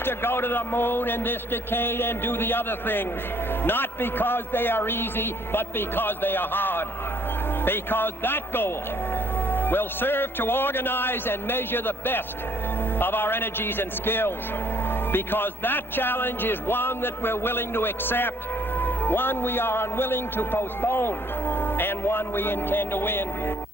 refuse to go to the moon in this decade and do the other things, not because they are easy, but because they are hard. Because that goal will serve to organize and measure the best of our energies and skills. Because that challenge is one that we're willing to accept, one we are unwilling to postpone, and one we intend to win.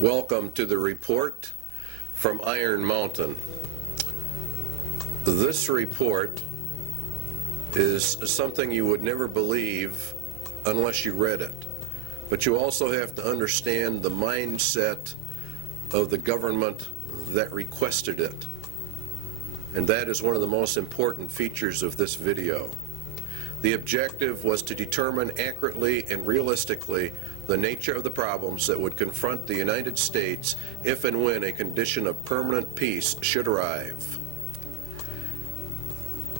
Welcome to the report from Iron Mountain. This report is something you would never believe unless you read it. But you also have to understand the mindset of the government that requested it. And that is one of the most important features of this video. The objective was to determine accurately and realistically the nature of the problems that would confront the United States if and when a condition of permanent peace should arrive.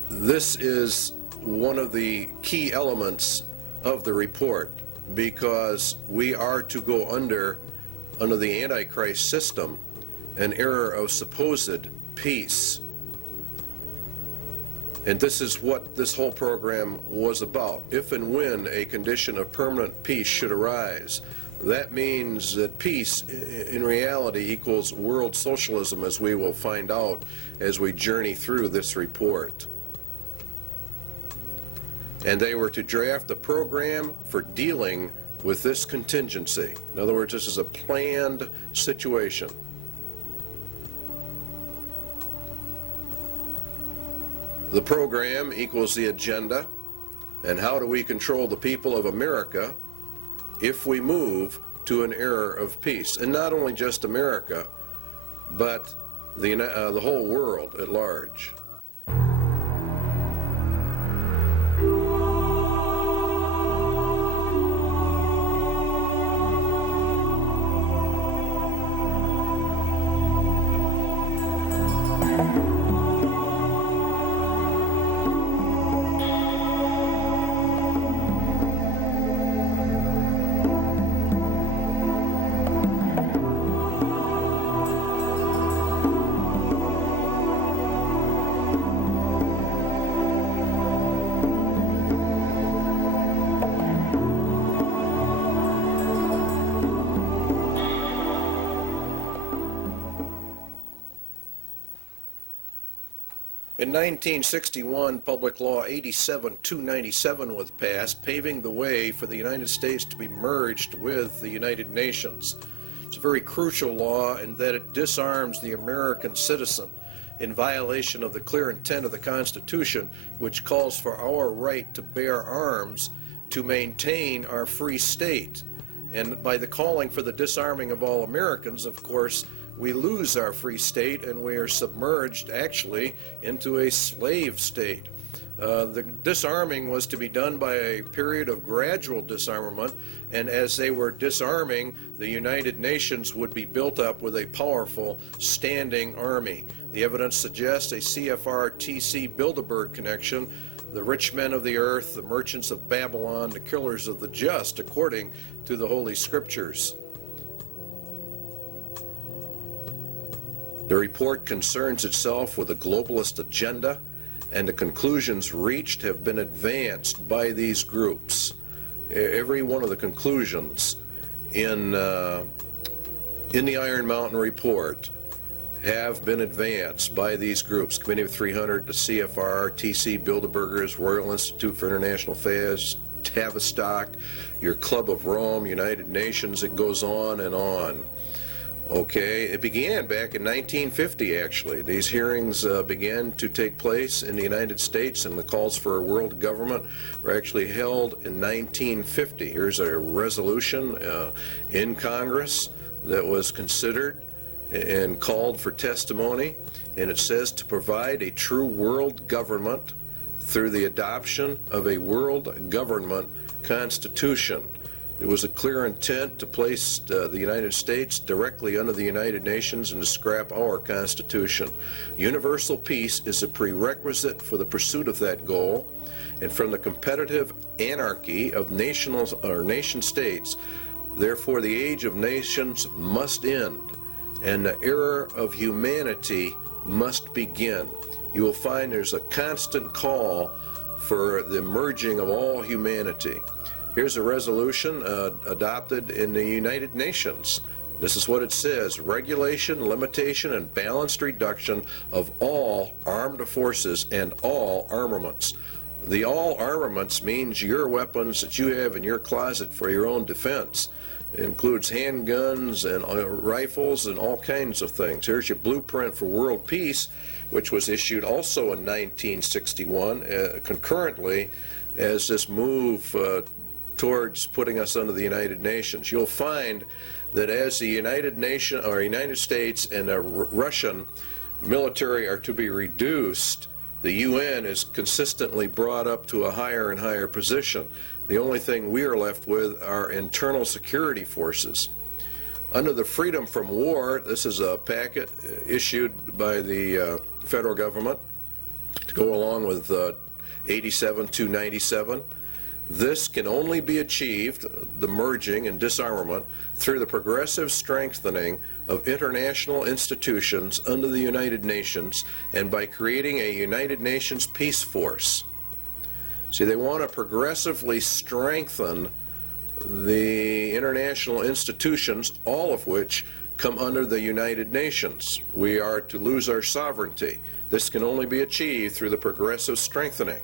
This is one of the key elements of the report, because we are to go under the Antichrist system, an era of supposed peace. And this is what this whole program was about. If and when a condition of permanent peace should arise, that means that peace in reality equals world socialism, as we will find out as we journey through this report. And they were to draft a program for dealing with this contingency. In other words, this is a planned situation. The program equals the agenda, and how do we control the people of America if we move to an era of peace? And not only just America, but the whole world at large. In 1961, Public Law 87-297 was passed, paving the way for the United States to be merged with the United Nations. It's a very crucial law in that it disarms the American citizen in violation of the clear intent of the Constitution, which calls for our right to bear arms to maintain our free state. And by the calling for the disarming of all Americans, of course, we lose our free state and we are submerged actually into a slave state. The disarming was to be done by a period of gradual disarmament, and as they were disarming, the United Nations would be built up with a powerful standing army. The evidence suggests a CFR-TC Bilderberg connection, the rich men of the earth, the merchants of Babylon, the killers of the just, according to the Holy Scriptures. The report concerns itself with a globalist agenda, and the conclusions reached have been advanced by these groups. Every one of the conclusions in the Iron Mountain report have been advanced by these groups: Committee of 300, the CFR, TC Bilderbergers, Royal Institute for International Affairs, Tavistock, your Club of Rome, United Nations. It goes on and on. Okay, it began back in 1950, actually. These hearings began to take place in the United States, and the calls for a world government were actually held in 1950. Here's a resolution in Congress that was considered and called for testimony, and it says to provide a true world government through the adoption of a world government constitution. It was a clear intent to place the United States directly under the United Nations and to scrap our Constitution. Universal peace is a prerequisite for the pursuit of that goal, and from the competitive anarchy of nation states, therefore the age of nations must end, and the era of humanity must begin. You will find there's a constant call for the merging of all humanity. Here's a resolution adopted in the United Nations. This is what it says: regulation, limitation, and balanced reduction of all armed forces and all armaments. The all armaments means your weapons that you have in your closet for your own defense. It includes handguns and rifles and all kinds of things. Here's your blueprint for world peace, which was issued also in 1961, concurrently as this move towards putting us under the United Nations. You'll find that as the United States and the Russian military are to be reduced, the UN is consistently brought up to a higher and higher position. The only thing we are left with are internal security forces. Under the Freedom from War, this is a packet issued by the federal government to go along with 87-297. This can only be achieved, the merging and disarmament, through the progressive strengthening of international institutions under the United Nations and by creating a United Nations peace force. See, they want to progressively strengthen the international institutions, all of which come under the United Nations. We are to lose our sovereignty. This can only be achieved through the progressive strengthening.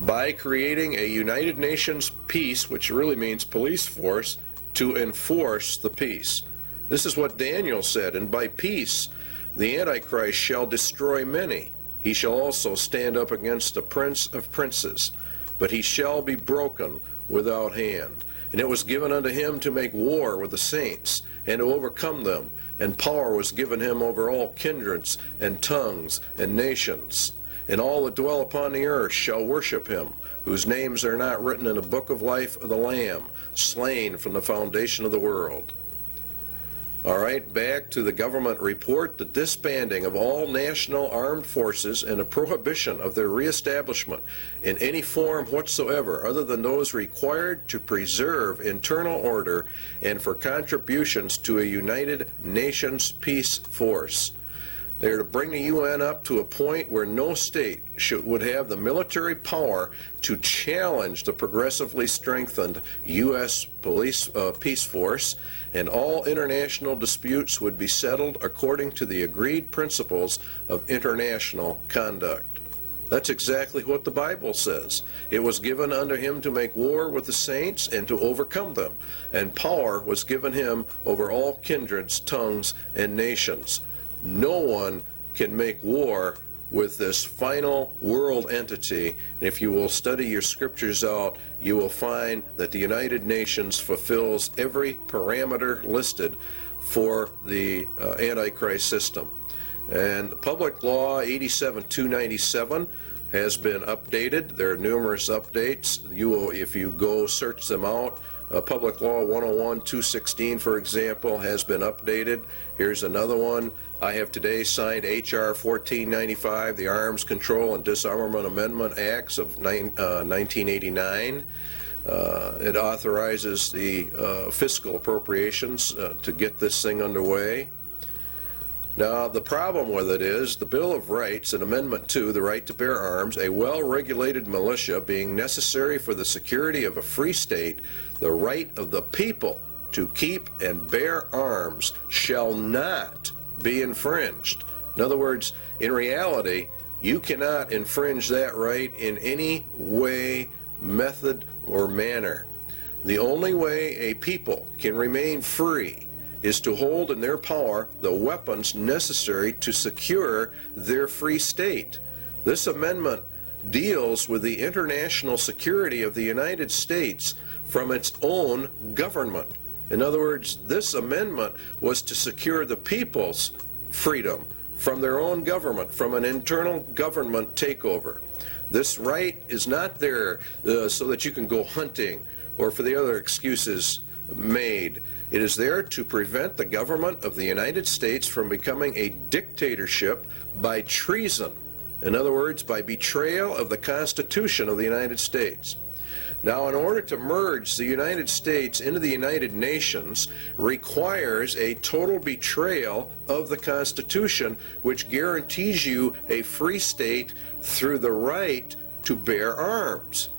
By creating a United Nations peace, which really means police force, to enforce the peace. This is what Daniel said, and by peace the Antichrist shall destroy many. He shall also stand up against the Prince of Princes, but he shall be broken without hand. And it was given unto him to make war with the saints, and to overcome them, and power was given him over all kindreds, and tongues, and nations. And all that dwell upon the earth shall worship him, whose names are not written in the book of life of the Lamb, slain from the foundation of the world. All right, back to the government report. The disbanding of all national armed forces and a prohibition of their reestablishment in any form whatsoever other than those required to preserve internal order and for contributions to a United Nations peace force. They are to bring the UN up to a point where no state would have the military power to challenge the progressively strengthened U.S. peace force, and all international disputes would be settled according to the agreed principles of international conduct. That's exactly what the Bible says. It was given unto him to make war with the saints and to overcome them, and power was given him over all kindreds, tongues, and nations. No one can make war with this final world entity. And if you will study your scriptures out, you will find that the United Nations fulfills every parameter listed for the Antichrist system. And Public Law 87-297 has been updated. There are numerous updates. You will, if you go search them out, Public Law 101-216, for example, has been updated. Here's another one. I have today signed H.R. 1495, the Arms Control and Disarmament Amendment Acts of 1989. It authorizes the fiscal appropriations to get this thing underway. Now, the problem with it is the Bill of Rights and Amendment 2, the right to bear arms, a well-regulated militia being necessary for the security of a free state, the right of the people to keep and bear arms shall not be infringed. In other words, in reality, you cannot infringe that right in any way, method, or manner. The only way a people can remain free is to hold in their power the weapons necessary to secure their free state. This amendment deals with the international security of the United States from its own government. In other words, this amendment was to secure the people's freedom from their own government, from an internal government takeover. This right is not there so that you can go hunting or for the other excuses made. It is there to prevent the government of the United States from becoming a dictatorship by treason. In other words, by betrayal of the Constitution of the United States. Now, in order to merge the United States into the United Nations requires a total betrayal of the Constitution, which guarantees you a free state through the right to bear arms.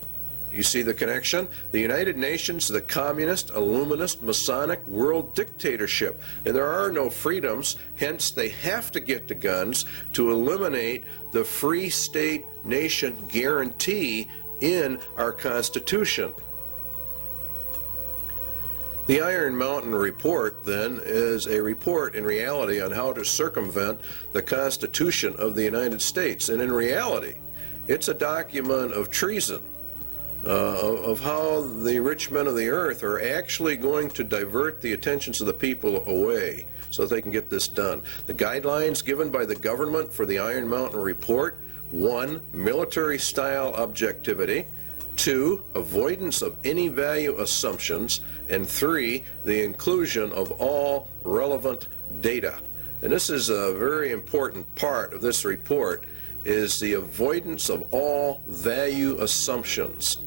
You see the connection? The United Nations is the communist, illuminist, Masonic world dictatorship, and there are no freedoms, hence they have to get the guns to eliminate the free state nation guarantee in our Constitution. The The Iron Mountain Report, then, is a report in reality on how to circumvent the Constitution of the United States. And in reality, it's a document of treason, of how the rich men of the earth are actually going to divert the attentions of the people away so that they can get this done. The guidelines given by the government for the Iron Mountain Report: 1, military-style objectivity; 2, avoidance of any value assumptions; and 3, the inclusion of all relevant data. And this is a very important part of this report, is the avoidance of all value assumptions.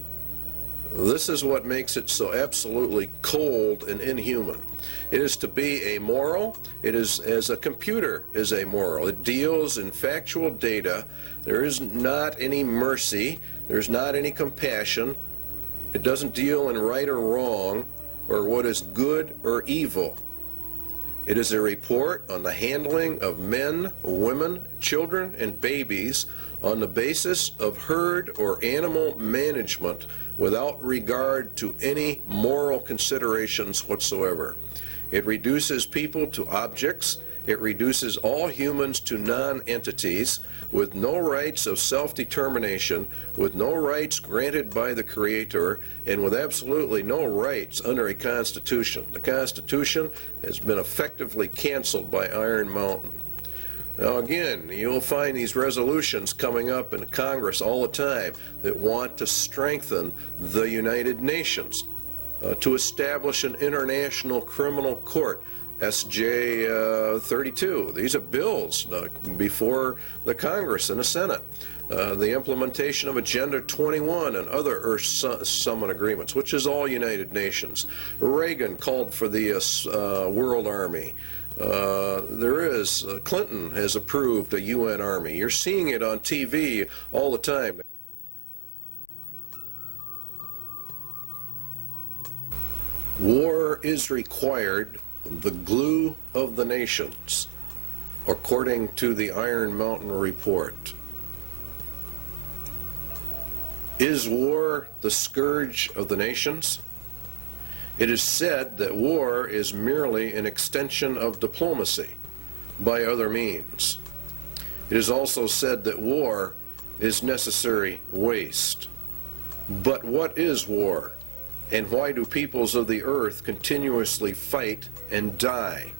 This is what makes it so absolutely cold and inhuman. It is to be amoral. It is as a computer is amoral. It deals in factual data. There is not any mercy. There's not any compassion. It doesn't deal in right or wrong, or what is good or evil. It is a report on the handling of men, women, children, and babies on the basis of herd or animal management without regard to any moral considerations whatsoever. It reduces people to objects. It reduces all humans to non-entities with no rights of self-determination, with no rights granted by the Creator, and with absolutely no rights under a Constitution. The Constitution has been effectively canceled by Iron Mountain. Now again, you'll find these resolutions coming up in Congress all the time that want to strengthen the United Nations, to establish an international criminal court, SJ 32. These are bills before the Congress and the Senate. The implementation of Agenda 21 and other Earth Summit agreements, which is all United Nations. Reagan called for the World Army. Clinton has approved a UN Army. You're seeing it on TV all the time. War is required, the glue of the nations, according to the Iron Mountain Report. Is war the scourge of the nations? It is said that war is merely an extension of diplomacy by other means. It is also said that war is necessary waste. But what is war? And why do peoples of the earth continuously fight and die?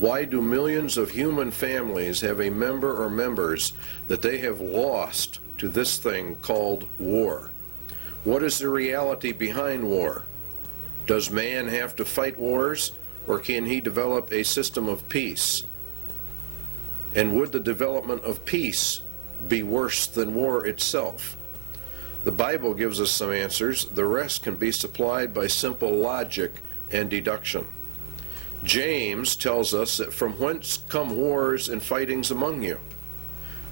Why do millions of human families have a member or members that they have lost to this thing called war? What is the reality behind war? Does man have to fight wars, or can he develop a system of peace? And would the development of peace be worse than war itself? The Bible gives us some answers. The rest can be supplied by simple logic and deduction. James tells us that from whence come wars and fightings among you?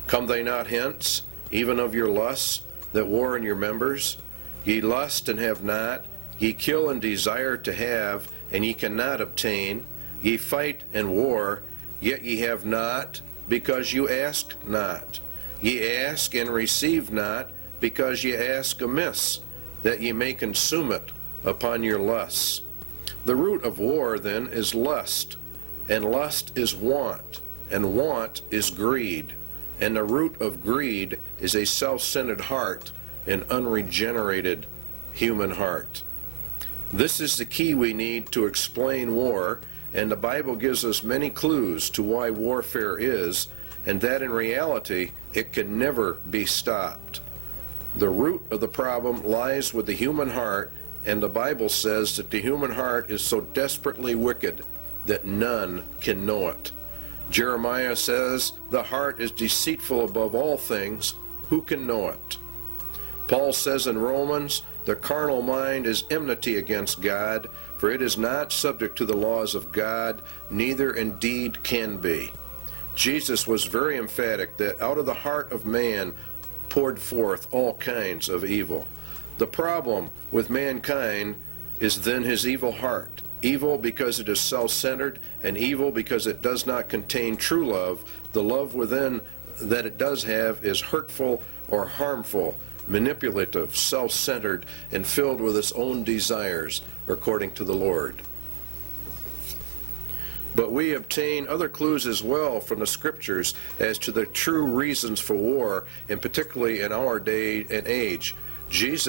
Come they not hence, even of your lusts, that war in your members? Ye lust and have not, ye kill and desire to have, and ye cannot obtain. Ye fight and war, yet ye have not, because you ask not. Ye ask and receive not, because ye ask amiss, that ye may consume it upon your lusts. The root of war, then, is lust, and lust is want, and want is greed, and the root of greed is a self-centered heart, an unregenerated human heart. This is the key we need to explain war, and the Bible gives us many clues to why warfare is, and that in reality it can never be stopped. The root of the problem lies with the human heart, and the Bible says that the human heart is so desperately wicked that none can know it. Jeremiah says, the heart is deceitful above all things, who can know it? Paul says in Romans, the carnal mind is enmity against God, for it is not subject to the laws of God, neither indeed can be. Jesus was very emphatic that out of the heart of man poured forth all kinds of evil. The problem with mankind is then his evil heart. Evil because it is self-centered, and evil because it does not contain true love. The love within that it does have is hurtful or harmful, manipulative, self-centered, and filled with its own desires, according to the Lord. But we obtain other clues as well from the scriptures as to the true reasons for war, and particularly in our day and age. James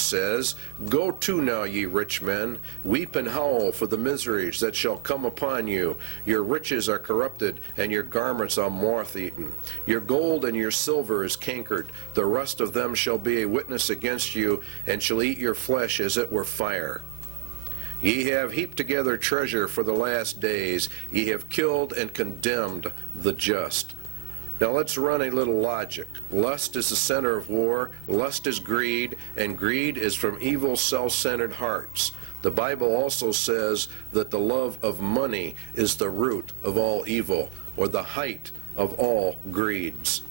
says, "Go to now, ye rich men, weep and howl for the miseries that shall come upon you. Your riches are corrupted, and your garments are moth-eaten. Your gold and your silver is cankered. The rust of them shall be a witness against you, and shall eat your flesh as it were fire. Ye have heaped together treasure for the last days. Ye have killed and condemned the just." Now let's run a little logic. Lust is the center of war, lust is greed, and greed is from evil, self-centered hearts. The Bible also says that the love of money is the root of all evil, or the height of all greeds.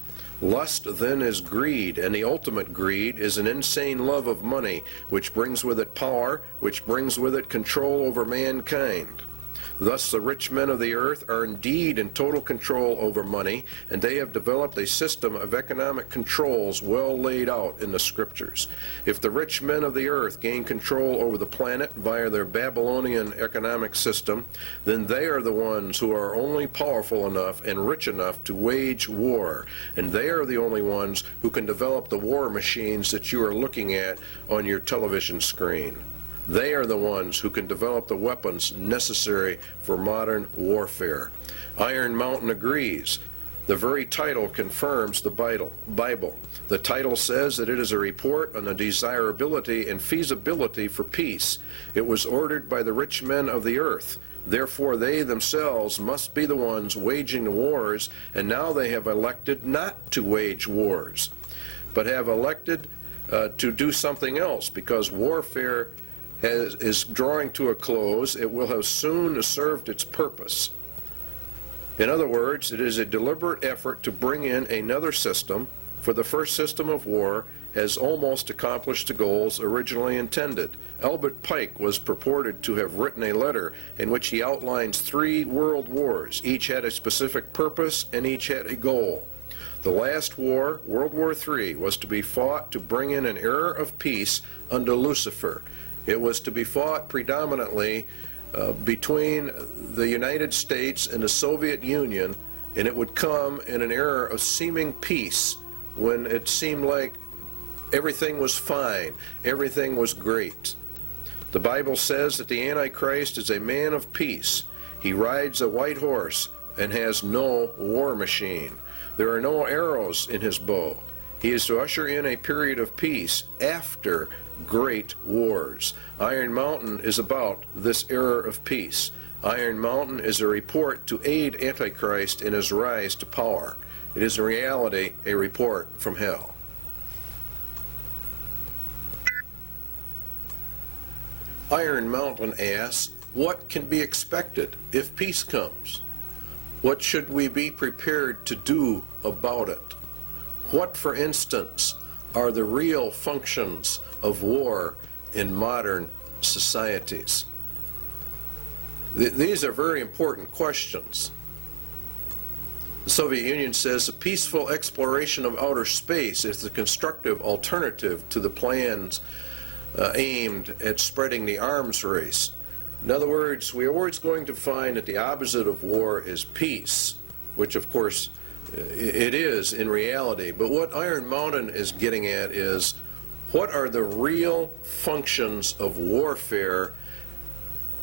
Lust then is greed, and the ultimate greed is an insane love of money, which brings with it power, which brings with it control over mankind. Thus the rich men of the earth are indeed in total control over money, and they have developed a system of economic controls well laid out in the scriptures. If the rich men of the earth gain control over the planet via their Babylonian economic system, then they are the ones who are only powerful enough and rich enough to wage war, and they are the only ones who can develop the war machines that you are looking at on your television screen. They are the ones who can develop the weapons necessary for modern warfare. Iron Mountain agrees. The very title confirms the Bible. The title says that it is a report on the desirability and feasibility for peace. It was ordered by the rich men of the earth. Therefore, they themselves must be the ones waging the wars, and now they have elected not to wage wars, but have elected to do something else, because warfare is drawing to a close. It will have soon served its purpose. In other words, it is a deliberate effort to bring in another system, for the first system of war has almost accomplished the goals originally intended. Albert Pike was purported to have written a letter in which he outlines 3 world wars. Each had a specific purpose, and each had a goal. The last war, World War III, was to be fought to bring in an era of peace under Lucifer. It was to be fought predominantly between the United States and the Soviet Union, and it would come in an era of seeming peace when it seemed like everything was fine, everything was great. The Bible says that the Antichrist is a man of peace. He rides a white horse and has no war machine. There are no arrows in his bow. He is to usher in a period of peace after great wars. Iron Mountain is about this era of peace. Iron Mountain is a report to aid Antichrist in his rise to power. It is in reality a report from hell. Iron Mountain asks, what can be expected if peace comes? What should we be prepared to do about it? What, for instance, are the real functions of war in modern societies? These are very important questions. The Soviet Union says a peaceful exploration of outer space is the constructive alternative to the plans aimed at spreading the arms race. In other words, we are always going to find that the opposite of war is peace, which of course it is in reality. But what Iron Mountain is getting at is, what are the real functions of warfare,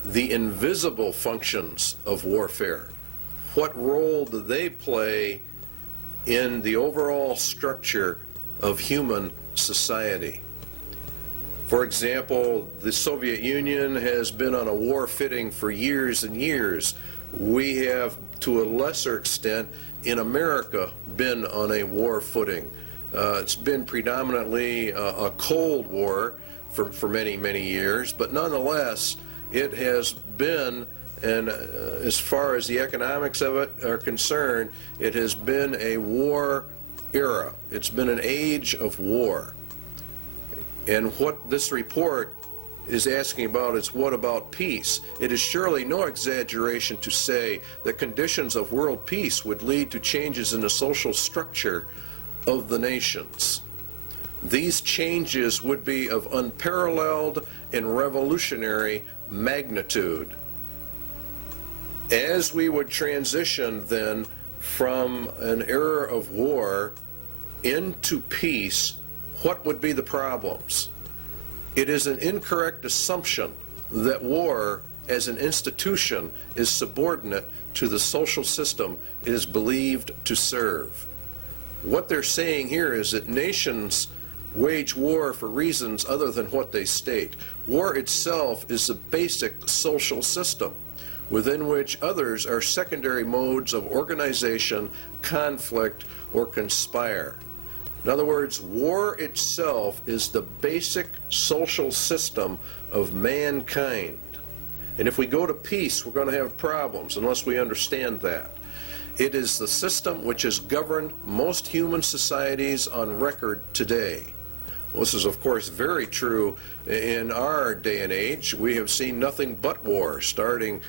the invisible functions of warfare? What role do they play in the overall structure of human society? For example, the Soviet Union has been on a war footing for years and years. We have, to a lesser extent, in America, been on a war footing. It's been predominantly a Cold War for many, many years, but nonetheless, it has been, and as far as the economics of it are concerned, it has been a war era. It's been an age of war. And what this report is asking about is, what about peace? It is surely no exaggeration to say that conditions of world peace would lead to changes in the social structure of the nations. These changes would be of unparalleled and revolutionary magnitude. As we would transition then from an era of war into peace, what would be the problems? It is an incorrect assumption that war as an institution is subordinate to the social system it is believed to serve. What they're saying here is that nations wage war for reasons other than what they state. War itself is the basic social system within which others are secondary modes of organization, conflict, or conspire. In other words, war itself is the basic social system of mankind. And if we go to peace, we're going to have problems unless we understand that. It is the system which has governed most human societies on record today. Well, this is, of course, very true in our day and age. We have seen nothing but war, starting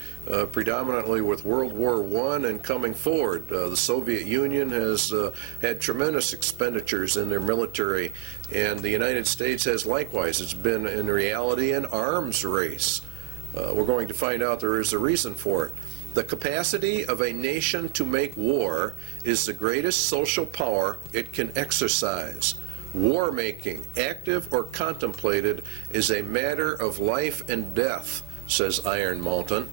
predominantly with World War I and coming forward. The Soviet Union has had tremendous expenditures in their military, and the United States has likewise. It's been, in reality, an arms race. We're going to find out there is a reason for it. The capacity of a nation to make war is the greatest social power it can exercise. War making, active or contemplated, is a matter of life and death, says Iron Mountain.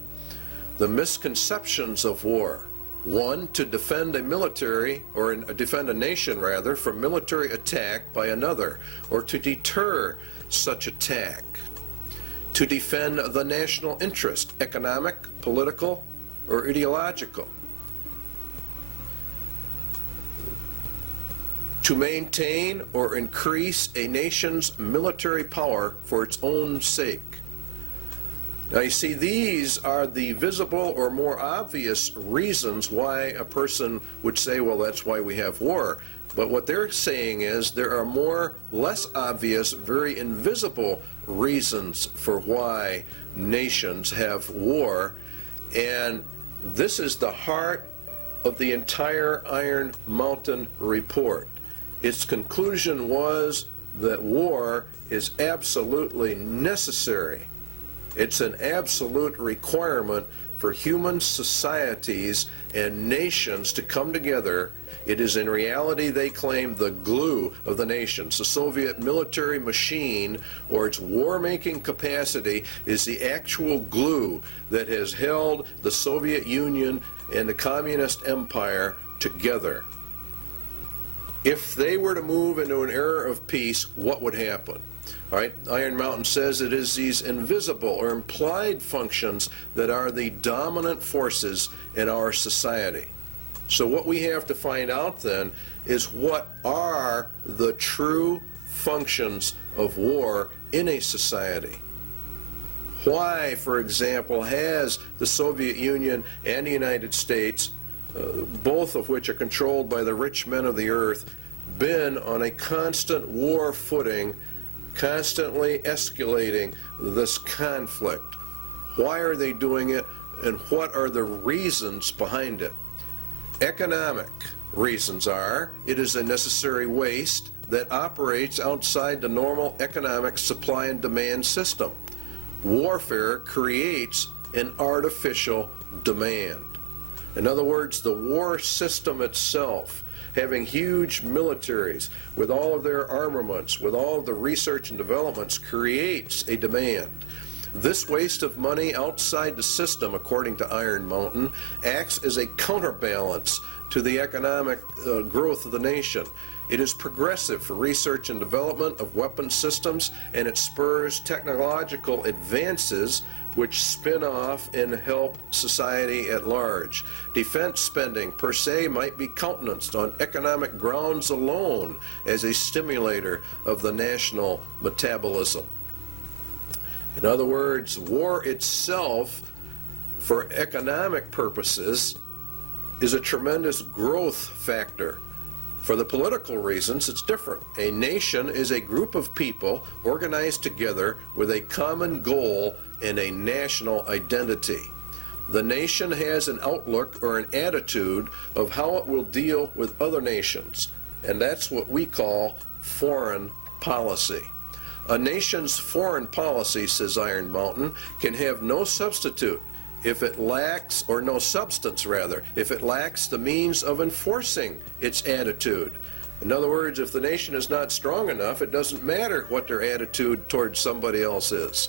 The misconceptions of war: 1, to defend a military, or defend a nation rather, from military attack by another, or to deter such attack. To defend the national interest, economic, political, or ideological. To maintain or increase a nation's military power for its own sake. Now you see, these are the visible or more obvious reasons why a person would say, well, that's why we have war. But what they're saying is there are more less obvious, very invisible reasons for why nations have war. And this is the heart of the entire Iron Mountain report. Its conclusion was that war is absolutely necessary. It's an absolute requirement for human societies and nations to come together. It is in reality, they claim, the glue of the nations. The Soviet military machine, or its war-making capacity, is the actual glue that has held the Soviet Union and the Communist Empire together. If they were to move into an era of peace, what would happen? All right, Iron Mountain says it is these invisible or implied functions that are the dominant forces in our society. So what we have to find out then is what are the true functions of war in a society. Why, for example, has the Soviet Union and the United States, both of which are controlled by the rich men of the earth, been on a constant war footing, constantly escalating this conflict? Why are they doing it, and what are the reasons behind it? Economic reasons are: it is a necessary waste that operates outside the normal economic supply and demand system. Warfare creates an artificial demand. In other words, the war system itself, having huge militaries with all of their armaments, with all of the research and developments, creates a demand. This waste of money outside the system, according to Iron Mountain, acts as a counterbalance to the economic growth of the nation. It is progressive for research and development of weapon systems, and it spurs technological advances which spin off and help society at large. Defense spending per se might be countenanced on economic grounds alone as a stimulator of the national metabolism. In other words, war itself, for economic purposes, is a tremendous growth factor. For the political reasons, it's different. A nation is a group of people organized together with a common goal and a national identity. The nation has an outlook or an attitude of how it will deal with other nations, and that's what we call foreign policy. A nation's foreign policy, says Iron Mountain, can have no substitute if it lacks, or no substance rather, if it lacks the means of enforcing its attitude. In other words, if the nation is not strong enough, it doesn't matter what their attitude towards somebody else is.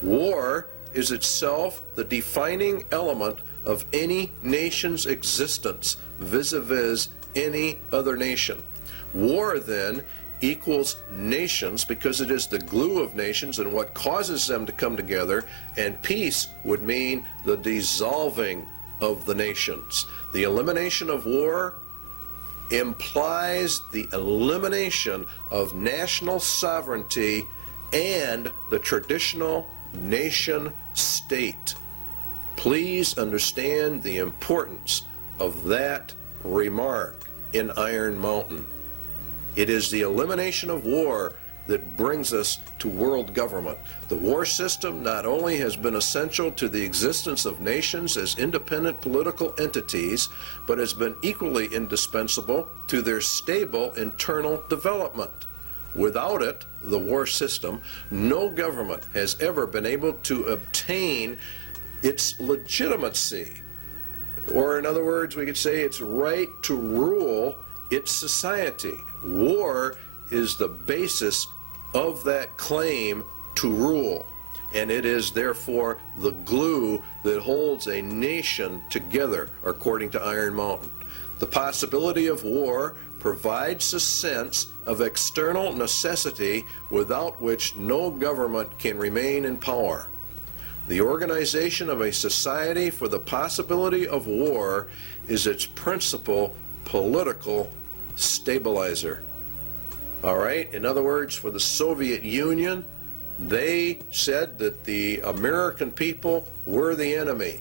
War is itself the defining element of any nation's existence vis-a-vis any other nation. War, then, equals nations because it is the glue of nations and what causes them to come together, and peace would mean the dissolving of the nations. The elimination of war implies the elimination of national sovereignty and the traditional nation state. Please understand the importance of that remark in Iron Mountain. It is the elimination of war that brings us to world government. The war system not only has been essential to the existence of nations as independent political entities, but has been equally indispensable to their stable internal development. Without it, the war system, no government has ever been able to obtain its legitimacy. Or in other words, we could say its right to rule its society. War is the basis of that claim to rule, and it is therefore the glue that holds a nation together, according to Iron Mountain. The possibility of war provides a sense of external necessity without which no government can remain in power. The organization of a society for the possibility of war is its principal political stabilizer. All right, in other words, for the Soviet Union, they said that the American people were the enemy,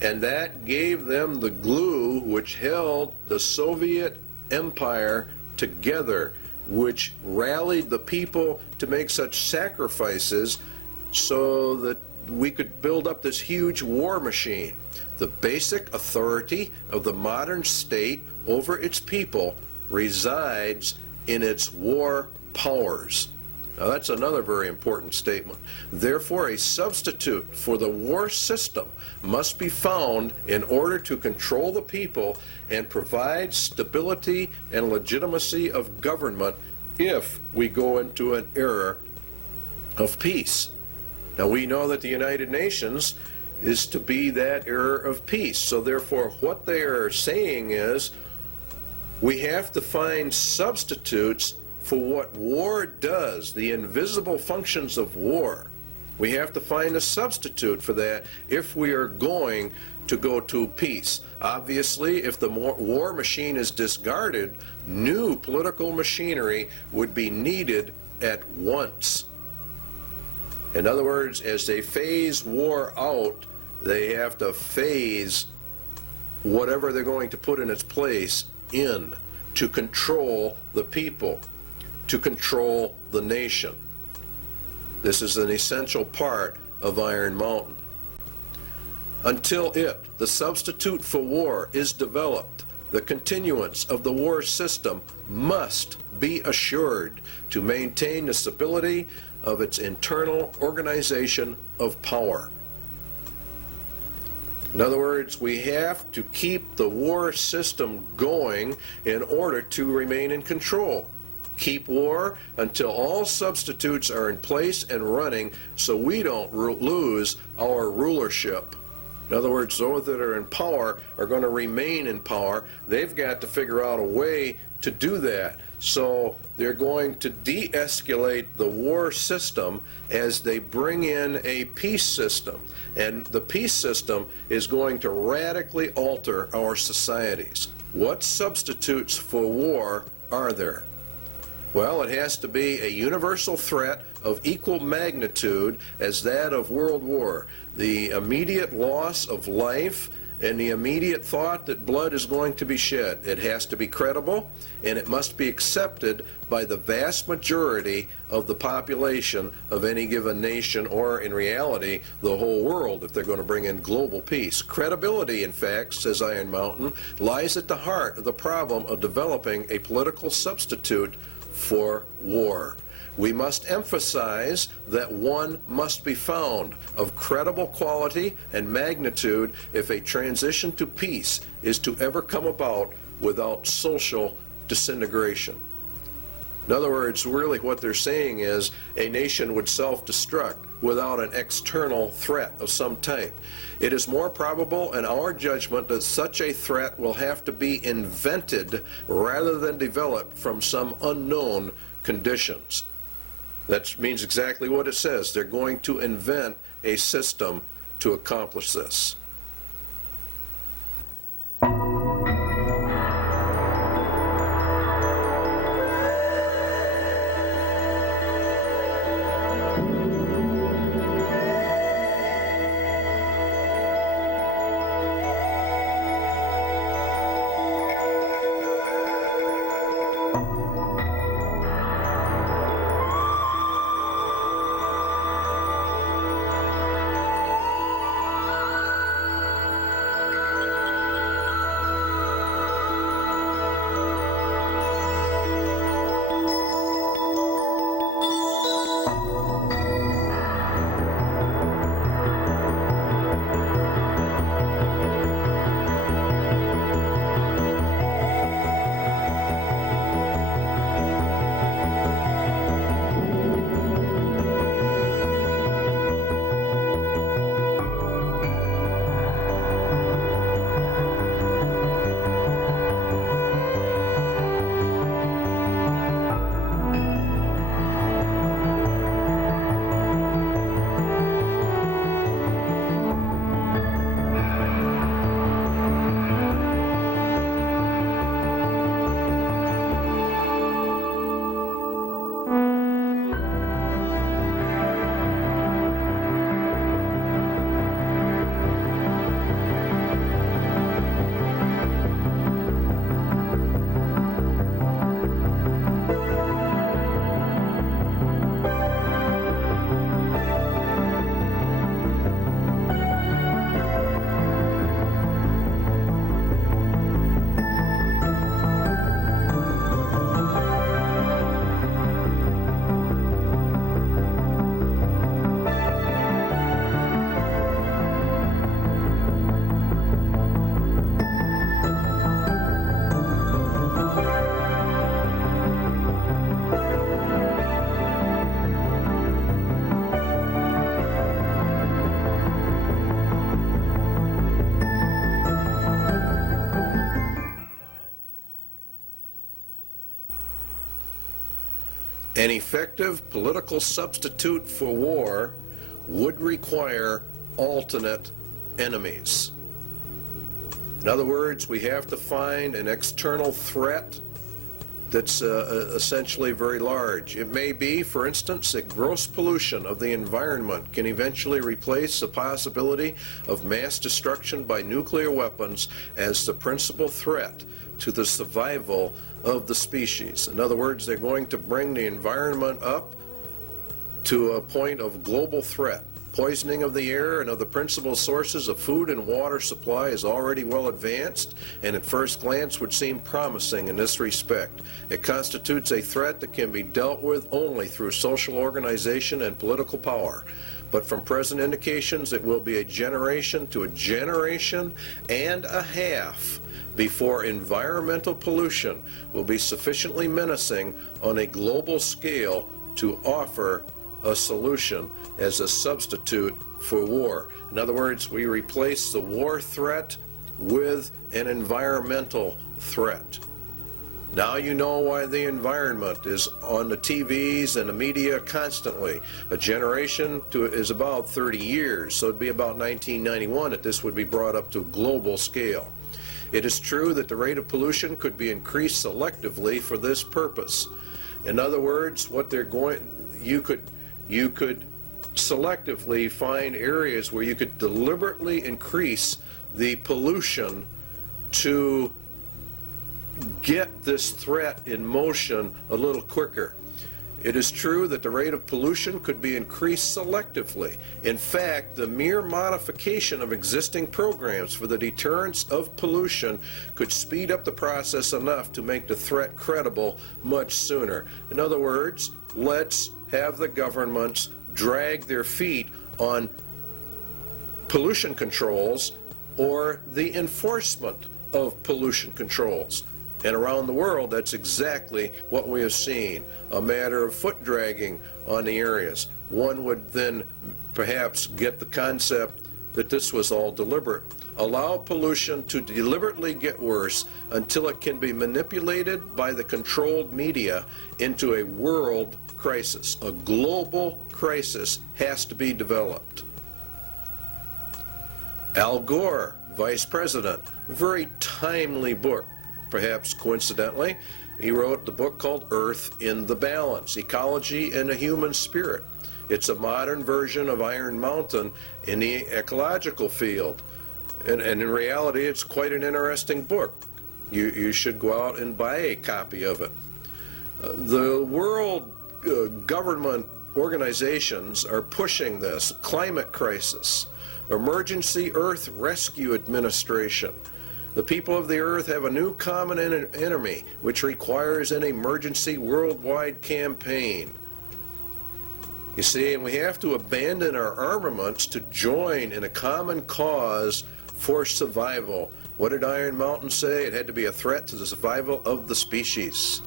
and that gave them the glue which held the Soviet Empire together, which rallied the people to make such sacrifices so that we could build up this huge war machine. The basic authority of the modern state over its people resides in its war powers. Now that's another very important statement. Therefore, a substitute for the war system must be found in order to control the people and provide stability and legitimacy of government if we go into an era of peace. Now we know that the United Nations is to be that era of peace. So therefore, what they are saying is we have to find substitutes for what war does, the invisible functions of war. We have to find a substitute for that if we are going to go to peace. Obviously, if the war machine is discarded, new political machinery would be needed at once. In other words, as they phase war out, they have to phase whatever they're going to put in its place in to control the people, to control the nation. This is an essential part of Iron Mountain. Until it, the substitute for war, is developed, the continuance of the war system must be assured to maintain the stability of its internal organization of power. In other words, we have to keep the war system going in order to remain in control. Keep war until all substitutes are in place and running so we don't lose our rulership. In other words, those that are in power are going to remain in power. They've got to figure out a way to do that. So they're going to de-escalate the war system as they bring in a peace system. And the peace system is going to radically alter our societies. What substitutes for war are there? Well, it has to be a universal threat of equal magnitude as that of World War. The immediate loss of life and the immediate thought that blood is going to be shed. It has to be credible, and it must be accepted by the vast majority of the population of any given nation, or in reality, the whole world, if they're going to bring in global peace. Credibility, in fact, says Iron Mountain, lies at the heart of the problem of developing a political substitute for war. we must emphasize that one must be found of credible quality and magnitude if a transition to peace is to ever come about without social disintegration. In other words, really what they're saying is a nation would self-destruct without an external threat of some type. It is more probable in our judgment that such a threat will have to be invented rather than developed from some unknown conditions. That means exactly what it says. They're going to invent a system to accomplish this. An effective political substitute for war would require alternate enemies. In other words, we have to find an external threat that's essentially very large. It may be, for instance, that gross pollution of the environment can eventually replace the possibility of mass destruction by nuclear weapons as the principal threat to the survival of the species. In other words, they're going to bring the environment up to a point of global threat. Poisoning of the air and of the principal sources of food and water supply is already well advanced, and at first glance would seem promising in this respect. It constitutes a threat that can be dealt with only through social organization and political power. But from present indications, it will be a generation to a generation and a half before environmental pollution will be sufficiently menacing on a global scale to offer a solution as a substitute for war. In other words, we replace the war threat with an environmental threat. Now you know why the environment is on the TVs and the media constantly. A generation is about 30 years, so it'd be about 1991 that this would be brought up to a global scale. It is true that the rate of pollution could be increased selectively for this purpose. In other words, what they're going, you could selectively find areas where you could deliberately increase the pollution to get this threat in motion a little quicker. It is true that the rate of pollution could be increased selectively. In fact, the mere modification of existing programs for the deterrence of pollution could speed up the process enough to make the threat credible much sooner. In other words, let's have the governments drag their feet on pollution controls or the enforcement of pollution controls. And around the world, that's exactly what we have seen, a matter of foot dragging on the areas. One would then perhaps get the concept that this was all deliberate. Allow pollution to deliberately get worse until it can be manipulated by the controlled media into a world crisis. A global crisis has to be developed. Al Gore, Vice President, very timely book. Perhaps coincidentally, he wrote the book called Earth in the Balance, Ecology and a Human Spirit. It's a modern version of Iron Mountain in the ecological field. And in reality, it's quite an interesting book. You should go out and buy a copy of it. The world government organizations are pushing this. Climate crisis, Emergency Earth Rescue Administration. The people of the earth have a new common enemy, which requires an emergency worldwide campaign. You see, and we have to abandon our armaments to join in a common cause for survival. What did Iron Mountain say? It had to be a threat to the survival of the species.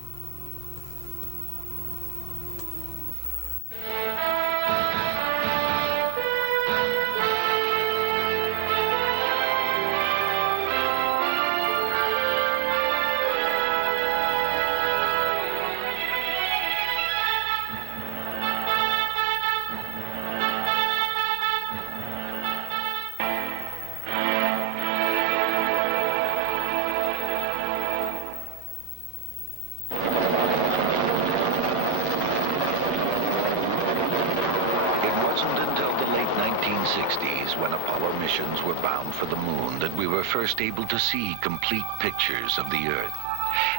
When Apollo missions were bound for the moon that we were first able to see complete pictures of the Earth.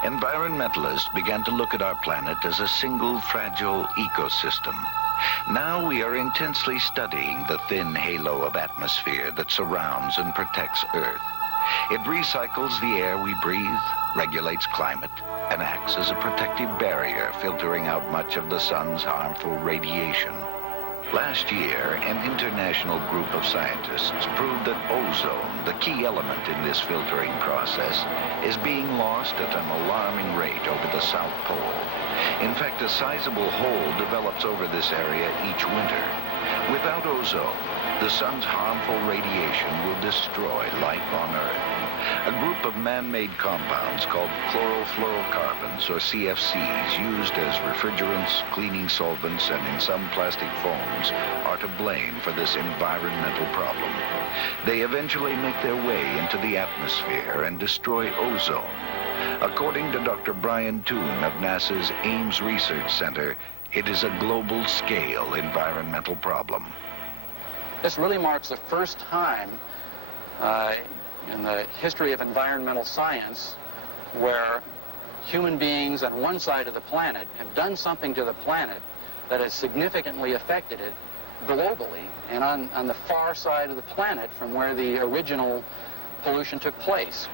Environmentalists began to look at our planet as a single fragile ecosystem. Now we are intensely studying the thin halo of atmosphere that surrounds and protects Earth. It recycles the air we breathe, regulates climate, and acts as a protective barrier, filtering out much of the sun's harmful radiation. Last year, an international group of scientists proved that ozone, the key element in this filtering process, is being lost at an alarming rate over the South Pole. In fact, a sizable hole develops over this area each winter. Without ozone, the sun's harmful radiation will destroy life on Earth. A group of man-made compounds called chlorofluorocarbons, or CFCs, used as refrigerants, cleaning solvents, and in some plastic foams, are to blame for this environmental problem. They eventually make their way into the atmosphere and destroy ozone. According to Dr. Brian Toon of NASA's Ames Research Center, it is a global-scale environmental problem. This really marks the first time in the history of environmental science where human beings on one side of the planet have done something to the planet that has significantly affected it globally and on the far side of the planet from where the original pollution took place.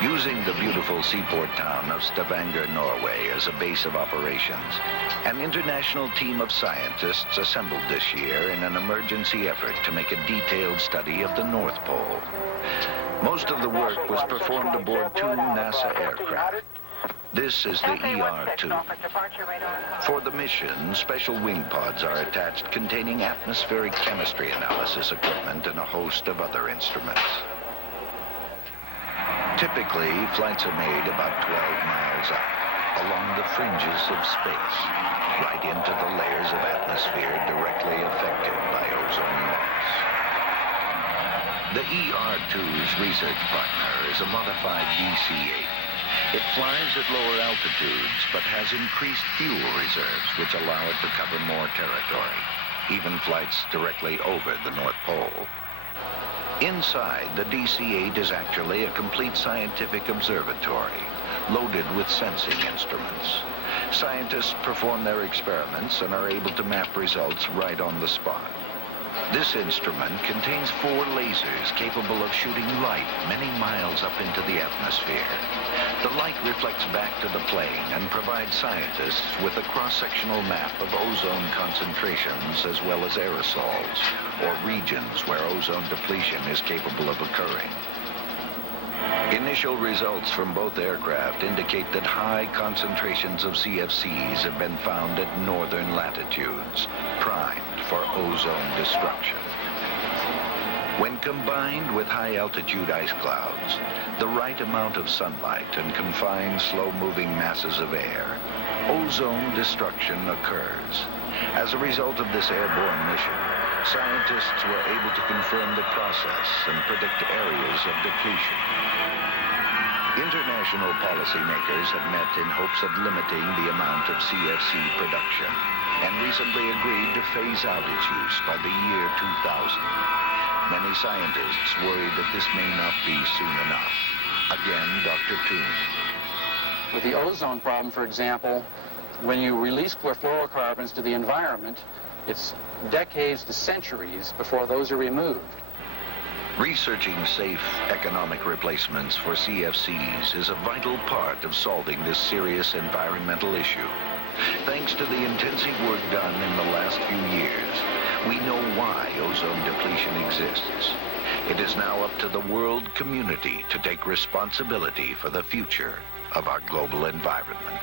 Using the beautiful seaport town of Stavanger, Norway, as a base of operations, an international team of scientists assembled this year in an emergency effort to make a detailed study of the North Pole. Most of the work was performed aboard two NASA aircraft. This is the ER-2. For the mission, special wing pods are attached containing atmospheric chemistry analysis equipment and a host of other instruments. Typically, flights are made about 12 miles up, along the fringes of space, right into the layers of atmosphere directly affected by ozone loss. The ER-2's research partner is a modified DC-8. It flies at lower altitudes, but has increased fuel reserves, which allow it to cover more territory, even flights directly over the North Pole. Inside, the DC-8 is actually a complete scientific observatory, loaded with sensing instruments. Scientists perform their experiments and are able to map results right on the spot. This instrument contains 4 lasers capable of shooting light many miles up into the atmosphere. The light reflects back to the plane and provides scientists with a cross-sectional map of ozone concentrations as well as aerosols, or regions where ozone depletion is capable of occurring. Initial results from both aircraft indicate that high concentrations of CFCs have been found at northern latitudes, primed for ozone destruction. When combined with high-altitude ice clouds, the right amount of sunlight and confined slow-moving masses of air, ozone destruction occurs. As a result of this airborne mission, scientists were able to confirm the process and predict areas of depletion. International policymakers have met in hopes of limiting the amount of CFC production and recently agreed to phase out its use by the year 2000. Many scientists worry that this may not be soon enough. Again, Dr. Toon. With the ozone problem, for example, when you release chlorofluorocarbons to the environment, it's decades to centuries before those are removed. Researching safe economic replacements for CFCs is a vital part of solving this serious environmental issue. Thanks to the intensive work done in the last few years, we know why ozone depletion exists. It is now up to the world community to take responsibility for the future of our global environment.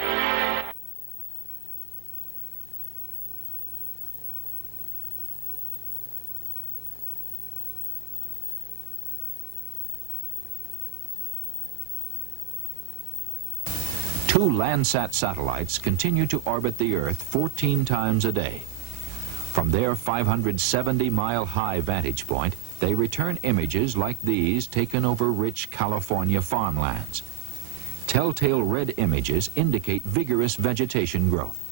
Two Landsat satellites continue to orbit the Earth 14 times a day. From their 570-mile-high vantage point, they return images like these taken over rich California farmlands. Telltale red images indicate vigorous vegetation growth.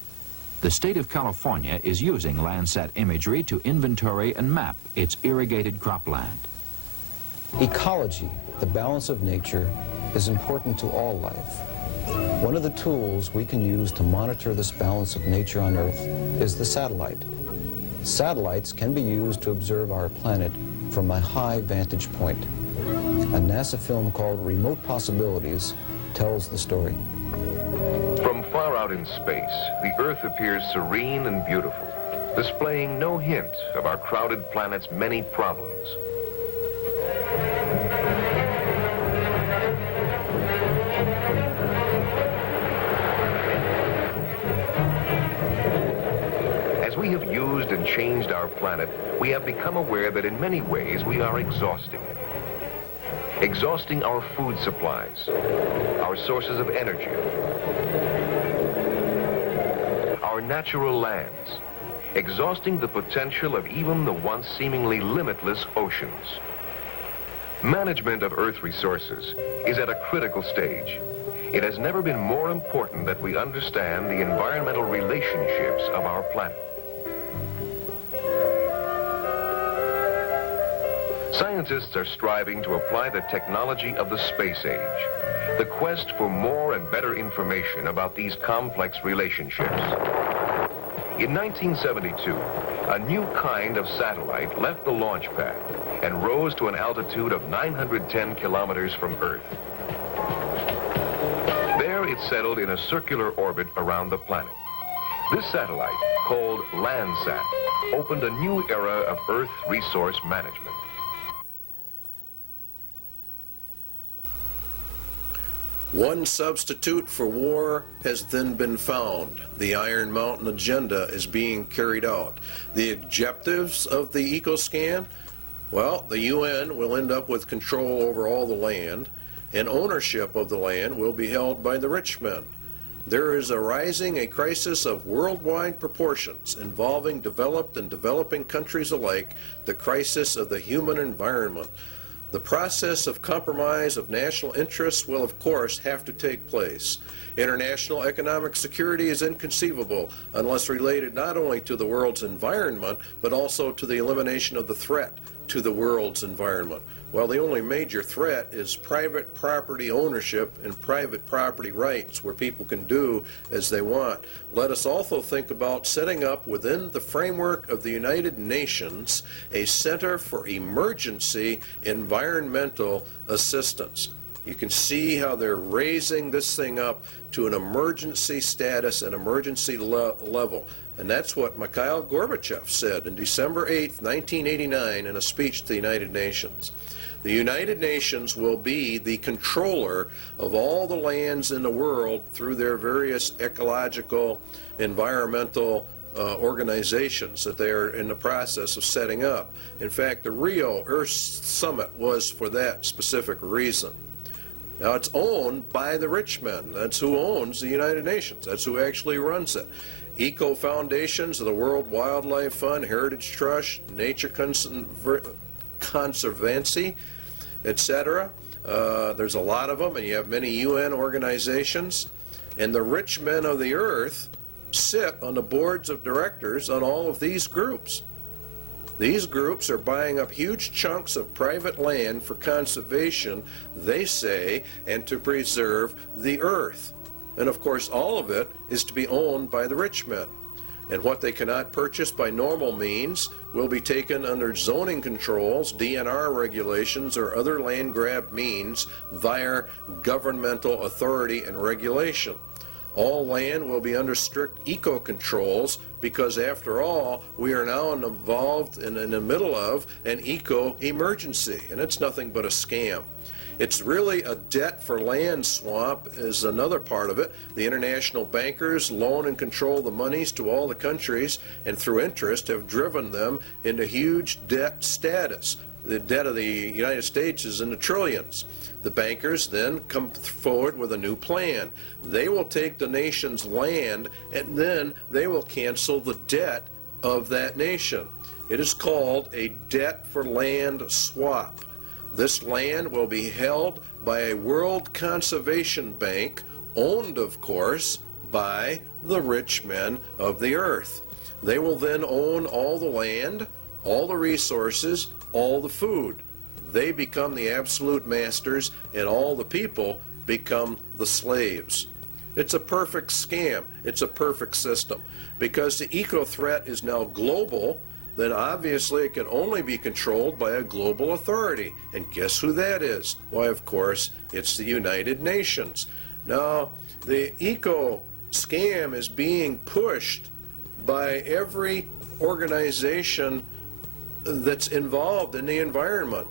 The state of California is using Landsat imagery to inventory and map its irrigated cropland. Ecology, the balance of nature, is important to all life. One of the tools we can use to monitor this balance of nature on Earth is the satellite. Satellites can be used to observe our planet from a high vantage point. A NASA film called Remote Possibilities tells the story. From far out in space, the Earth appears serene and beautiful, displaying no hint of our crowded planet's many problems. As we have used and changed our planet, we have become aware that in many ways we are exhausting it. Exhausting our food supplies, our sources of energy, our natural lands, exhausting the potential of even the once seemingly limitless oceans. Management of Earth resources is at a critical stage. It has never been more important that we understand the environmental relationships of our planet. Scientists are striving to apply the technology of the space age, the quest for more and better information about these complex relationships. In 1972, a new kind of satellite left the launch pad and rose to an altitude of 910 kilometers from Earth. There it settled in a circular orbit around the planet. This satellite, called Landsat, opened a new era of Earth resource management. One substitute for war has then been found. The Iron Mountain agenda is being carried out. The objectives of the EcoScan? Well, the UN will end up with control over all the land, and ownership of the land will be held by the rich men. There is arising a crisis of worldwide proportions involving developed and developing countries alike, the crisis of the human environment. The process of compromise of national interests will, of course, have to take place. International economic security is inconceivable unless related not only to the world's environment, but also to the elimination of the threat to the world's environment? Well, the only major threat is private property ownership and private property rights, where people can do as they want. Let us also think about setting up within the framework of the United Nations a Center for Emergency Environmental Assistance. You can see how they're raising this thing up to an emergency status, an emergency level. And that's what Mikhail Gorbachev said in December 8th, 1989, in a speech to the United Nations. The United Nations will be the controller of all the lands in the world through their various ecological, environmental organizations that they are in the process of setting up. In fact, the Rio Earth Summit was for that specific reason. Now, it's owned by the rich men. That's who owns the United Nations. That's who actually runs it. Eco foundations of the World Wildlife Fund, Heritage Trust, Nature Conservancy, etc. There's a lot of them, and you have many UN organizations. And the rich men of the earth sit on the boards of directors on all of these groups. These groups are buying up huge chunks of private land for conservation, they say, and to preserve the earth. And of course, all of it is to be owned by the rich men. And what they cannot purchase by normal means will be taken under zoning controls, DNR regulations, or other land grab means via governmental authority and regulation. All land will be under strict eco-controls because, after all, we are now involved in the middle of an eco-emergency, and it's nothing but a scam. It's really a debt for land swamp is another part of it. The international bankers loan and control the monies to all the countries, and through interest have driven them into huge debt status. The debt of the United States is in the trillions. The bankers then come forward with a new plan. They will take the nation's land, and then they will cancel the debt of that nation. It is called a debt for land swap. This land will be held by a World Conservation Bank, owned, of course, by the rich men of the earth. They will then own all the land, all the resources, all the food. They become the absolute masters, and all the people become the slaves. It's a perfect scam. It's a perfect system. Because the eco threat is now global, then obviously it can only be controlled by a global authority. And guess who that is? Why, of course, it's the United Nations. Now, the eco scam is being pushed by every organization that's involved in the environment.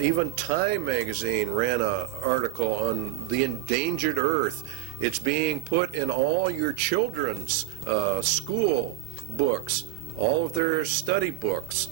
Even Time magazine ran an article on the endangered earth. It's being put in all your children's school books, all of their study books,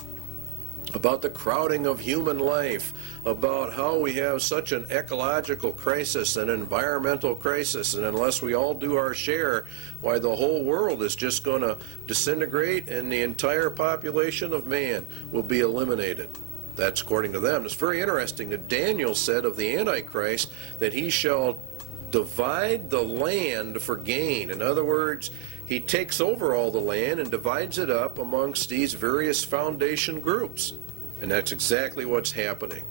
about the crowding of human life, about how we have such an ecological crisis, an environmental crisis, and unless we all do our share, why, the whole world is just going to disintegrate and the entire population of man will be eliminated. That's according to them. It's very interesting that Daniel said of the Antichrist that he shall divide the land for gain. In other words, he takes over all the land and divides it up amongst these various foundation groups. And that's exactly what's happening.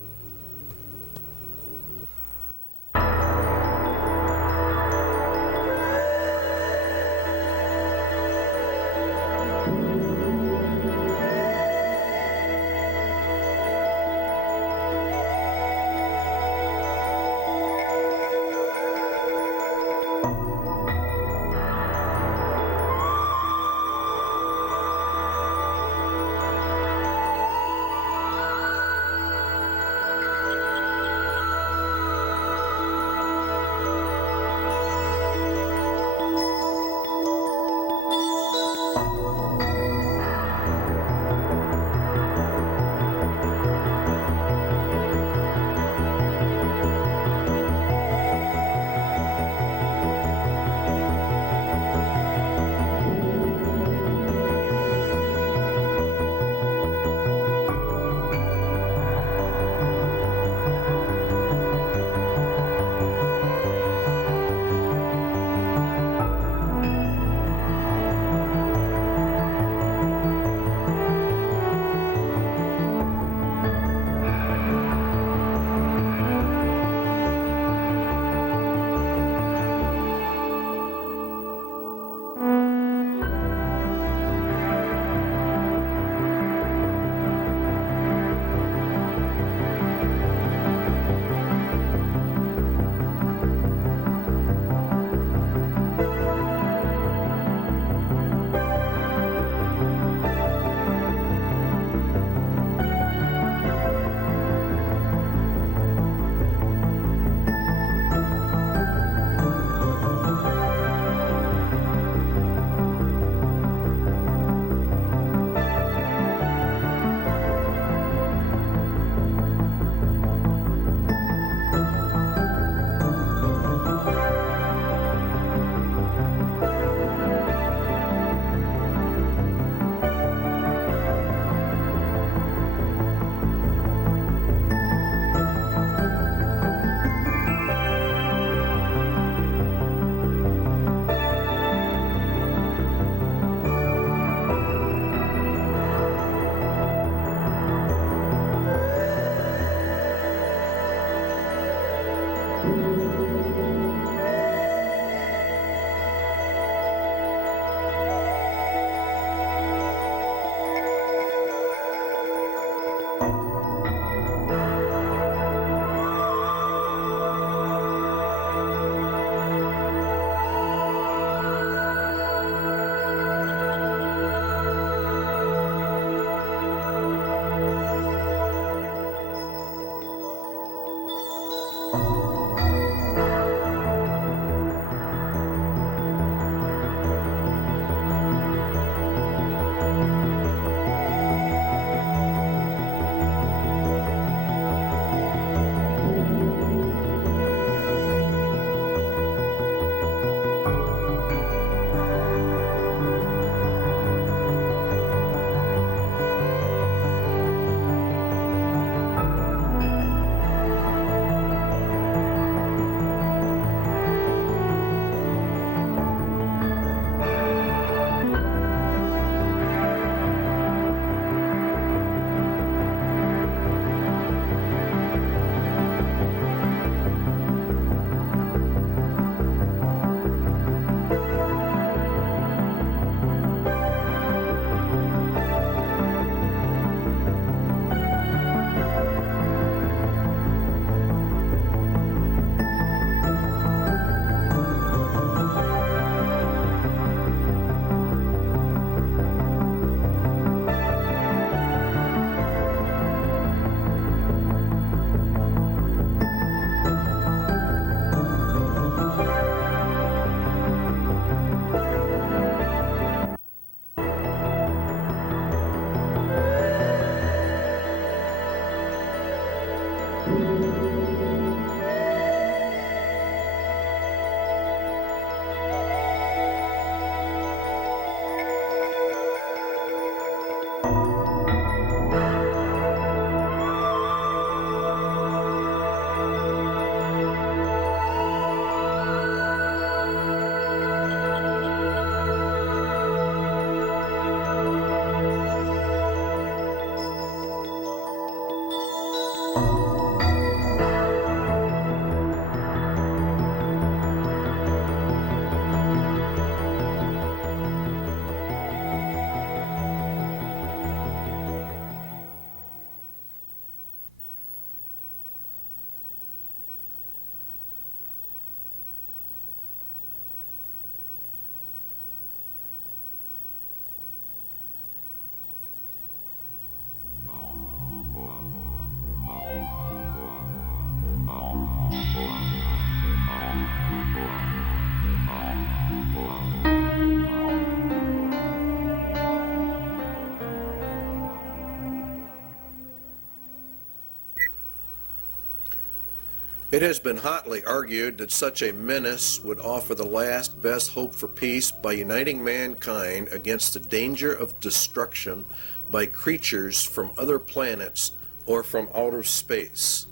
It has been hotly argued that such a menace would offer the last best hope for peace by uniting mankind against the danger of destruction by creatures from other planets or from outer space.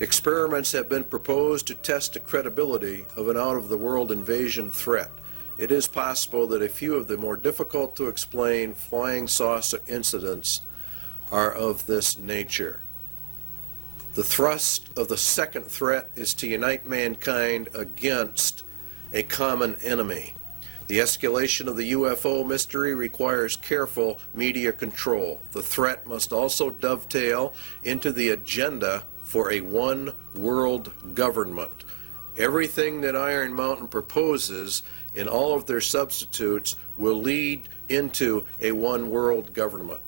Experiments have been proposed to test the credibility of an out-of-the-world invasion threat. It is possible that a few of the more difficult to explain flying saucer incidents are of this nature. The thrust of the second threat is to unite mankind against a common enemy. The escalation of the UFO mystery requires careful media control. The threat must also dovetail into the agenda for a one-world government. Everything that Iron Mountain proposes in all of their substitutes will lead into a one-world government.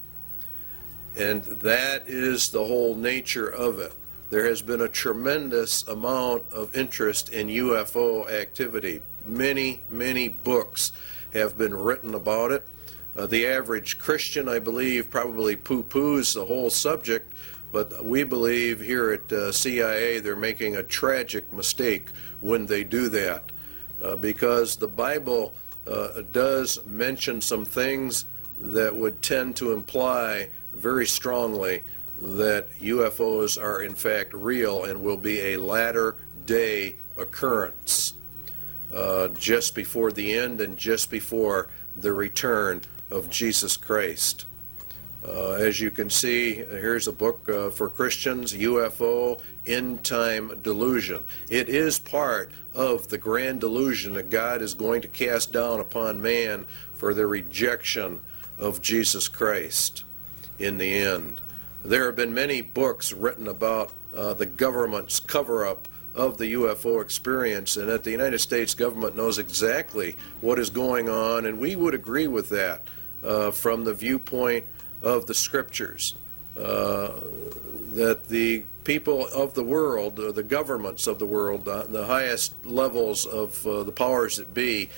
And that is the whole nature of it. There has been a tremendous amount of interest in UFO activity. Many, many books have been written about it. The average Christian, I believe, probably poo-poos the whole subject, but we believe here at CIA they're making a tragic mistake when they do that, because the Bible does mention some things that would tend to imply very strongly that UFOs are in fact real and will be a latter-day occurrence, just before the end and just before the return of Jesus Christ. As you can see, here's a book for Christians, UFO, End Time Delusion. It is part of the grand delusion that God is going to cast down upon man for their rejection of Jesus Christ in the end. There have been many books written about the government's cover-up of the UFO experience, and that the United States government knows exactly what is going on, and we would agree with that from the viewpoint of the scriptures, that the people of the world, the governments of the world, the highest levels of the powers that be,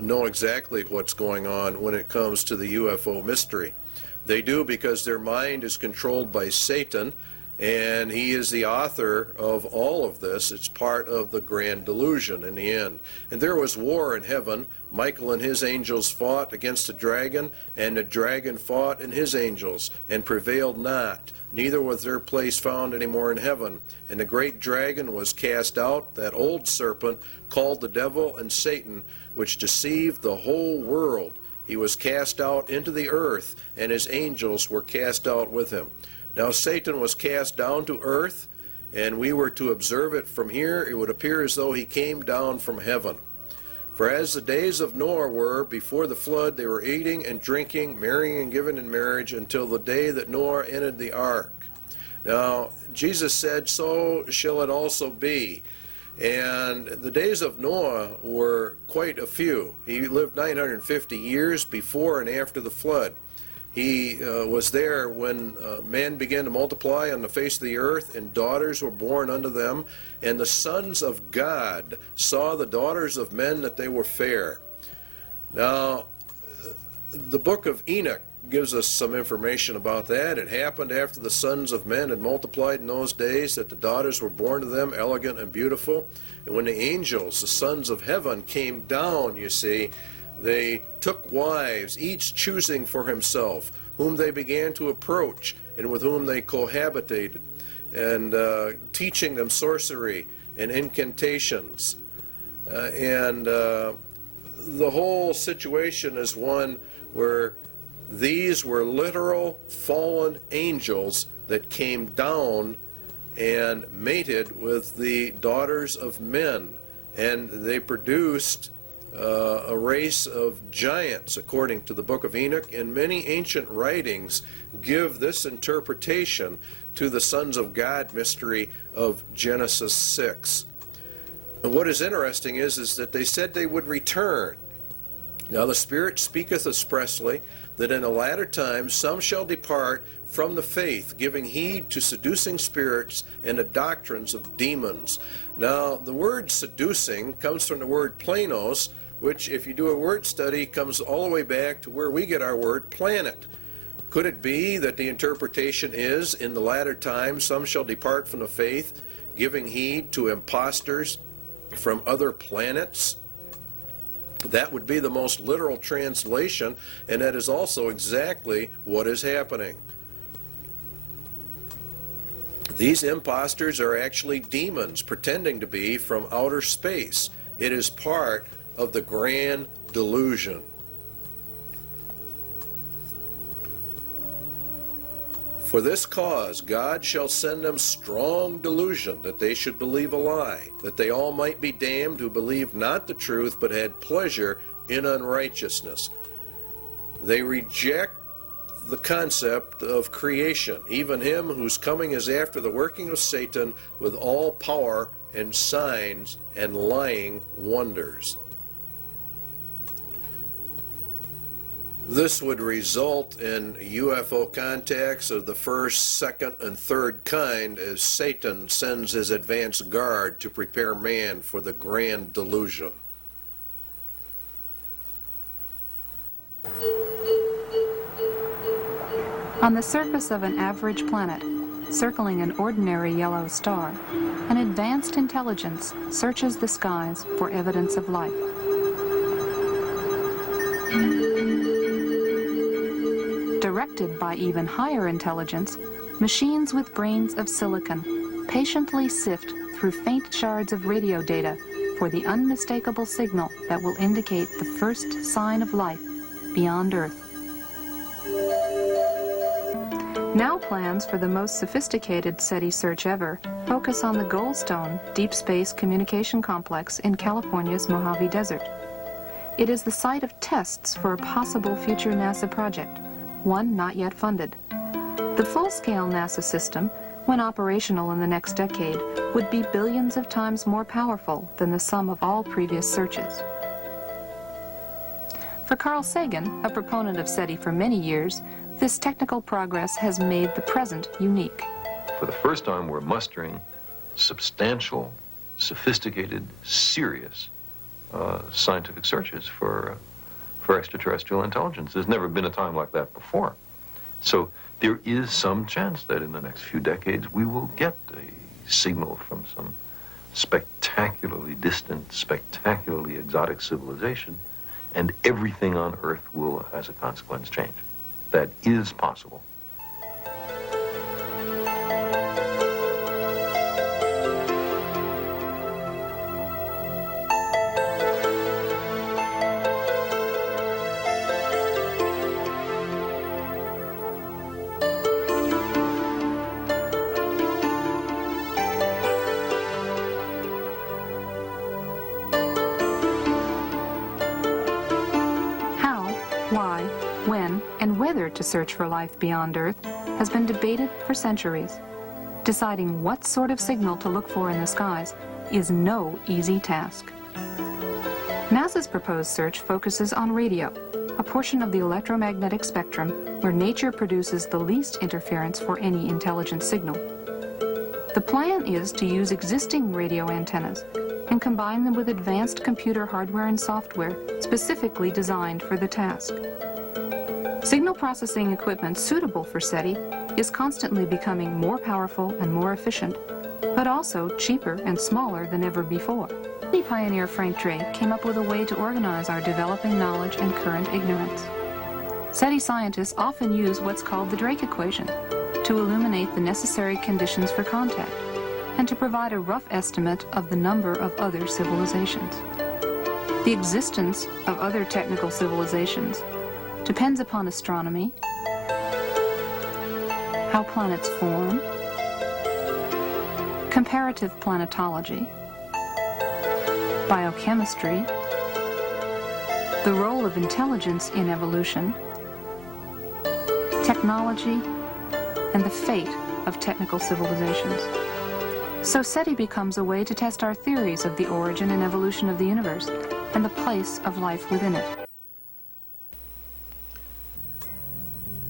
know exactly what's going on when it comes to the UFO mystery. They do because their mind is controlled by Satan, and he is the author of all of this. It's part of the grand delusion in the end. And there was war in heaven. Michael and his angels fought against the dragon, and the dragon fought and his angels, and prevailed not. Neither was their place found any more in heaven. And the great dragon was cast out, that old serpent, called the devil and Satan, which deceived the whole world. He was cast out into the earth, and his angels were cast out with him. Now Satan was cast down to earth, and we were to observe it from here. It would appear as though he came down from heaven. For as the days of Noah were before the flood, they were eating and drinking, marrying and giving in marriage, until the day that Noah entered the ark. Now Jesus said, so shall it also be. And the days of Noah were quite a few. He lived 950 years before and after the flood. He was there when man began to multiply on the face of the earth, and daughters were born unto them. And the sons of God saw the daughters of men that they were fair. Now, the book of Enoch gives us some information about that. It happened after the sons of men had multiplied in those days, that the daughters were born to them, elegant and beautiful. And when the angels, the sons of heaven, came down, you see, they took wives, each choosing for himself, whom they began to approach and with whom they cohabitated, and teaching them sorcery and incantations. The whole situation is one where these were literal fallen angels that came down and mated with the daughters of men, and they produced a race of giants, according to the book of Enoch. And many ancient writings give this interpretation to the sons of God mystery of Genesis 6. And what is interesting is that they said they would return. Now the Spirit speaketh expressly that in the latter times some shall depart from the faith, giving heed to seducing spirits and the doctrines of demons. Now the word seducing comes from the word planos, which, if you do a word study, comes all the way back to where we get our word planet. Could it be that the interpretation is, in the latter times some shall depart from the faith, giving heed to impostors from other planets? That would be the most literal translation, and that is also exactly what is happening. These impostors are actually demons pretending to be from outer space. It is part of the grand delusion. For this cause God shall send them strong delusion, that they should believe a lie, that they all might be damned who believed not the truth, but had pleasure in unrighteousness. They reject the concept of creation, even him whose coming is after the working of Satan with all power and signs and lying wonders. This would result in UFO contacts of the first, second, and third kind as Satan sends his advance guard to prepare man for the grand delusion. On the surface of an average planet, circling an ordinary yellow star, an advanced intelligence searches the skies for evidence of life. Directed by even higher intelligence, machines with brains of silicon patiently sift through faint shards of radio data for the unmistakable signal that will indicate the first sign of life beyond Earth. Now plans for the most sophisticated SETI search ever focus on the Goldstone Deep Space Communication Complex in California's Mojave Desert. It is the site of tests for a possible future NASA project, one not yet funded. The full-scale NASA system, when operational in the next decade, would be billions of times more powerful than the sum of all previous searches. For Carl Sagan, a proponent of SETI for many years, this technical progress has made the present unique. For the first time, we're mustering substantial, sophisticated, serious scientific searches for extraterrestrial intelligence. There's never been a time like that before. So there is some chance that in the next few decades we will get a signal from some spectacularly distant, spectacularly exotic civilization, and everything on Earth will, as a consequence, change. That is possible. Why, when, and whether to search for life beyond Earth has been debated for centuries. Deciding what sort of signal to look for in the skies is no easy task. NASA's proposed search focuses on radio, a portion of the electromagnetic spectrum where nature produces the least interference for any intelligent signal. The plan is to use existing radio antennas and combine them with advanced computer hardware and software specifically designed for the task. Signal processing equipment suitable for SETI is constantly becoming more powerful and more efficient, but also cheaper and smaller than ever before. SETI pioneer Frank Drake came up with a way to organize our developing knowledge and current ignorance. SETI scientists often use what's called the Drake equation to illuminate the necessary conditions for contact and to provide a rough estimate of the number of other civilizations. The existence of other technical civilizations depends upon astronomy, how planets form, comparative planetology, biochemistry, the role of intelligence in evolution, technology, and the fate of technical civilizations. So SETI becomes a way to test our theories of the origin and evolution of the universe and the place of life within it.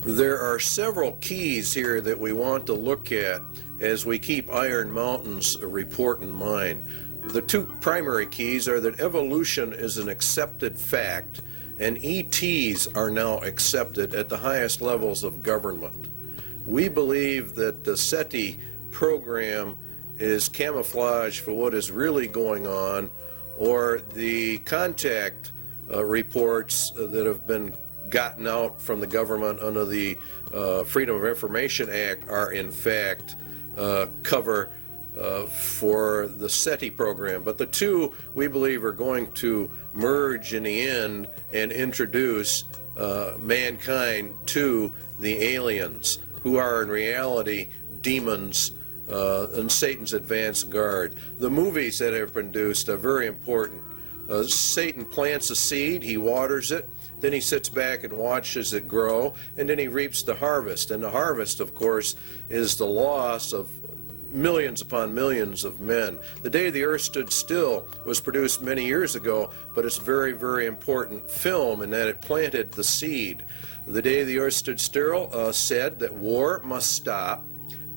There are several keys here that we want to look at as we keep Iron Mountain's report in mind. The two primary keys are that evolution is an accepted fact and ETs are now accepted at the highest levels of government. We believe that the SETI program is camouflage for what is really going on, or the contact reports that have been gotten out from the government under the Freedom of Information Act are in fact cover for the SETI program. But the two, we believe, are going to merge in the end and introduce mankind to the aliens, who are in reality demons and Satan's advance guard. The movies that have been produced are very important. Satan plants a seed, he waters it, then he sits back and watches it grow, and then he reaps the harvest. And the harvest, of course, is the loss of millions upon millions of men. The Day the Earth Stood Still was produced many years ago, but it's a very, very important film in that it planted the seed. The Day the Earth Stood Still said that war must stop,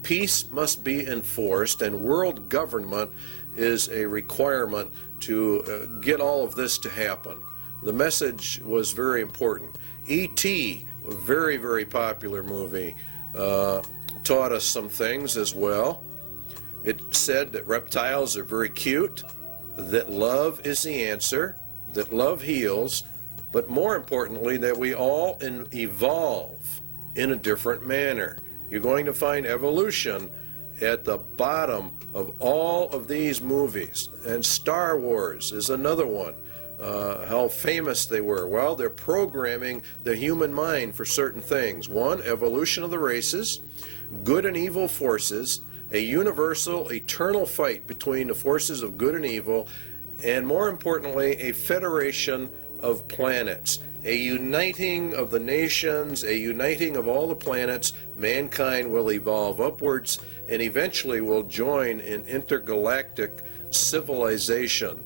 peace must be enforced, and world government is a requirement to get all of this to happen. The message was very important. E.T., a very, very popular movie, taught us some things as well. It said that reptiles are very cute, that love is the answer, that love heals, but more importantly, that we all evolve in a different manner. You're going to find evolution at the bottom of all of these movies. And Star Wars is another one. How famous they were. Well, they're programming the human mind for certain things. One, evolution of the races, good and evil forces, a universal, eternal fight between the forces of good and evil, and more importantly, a federation of planets, a uniting of the nations, a uniting of all the planets. Mankind will evolve upwards and eventually will join in intergalactic civilization.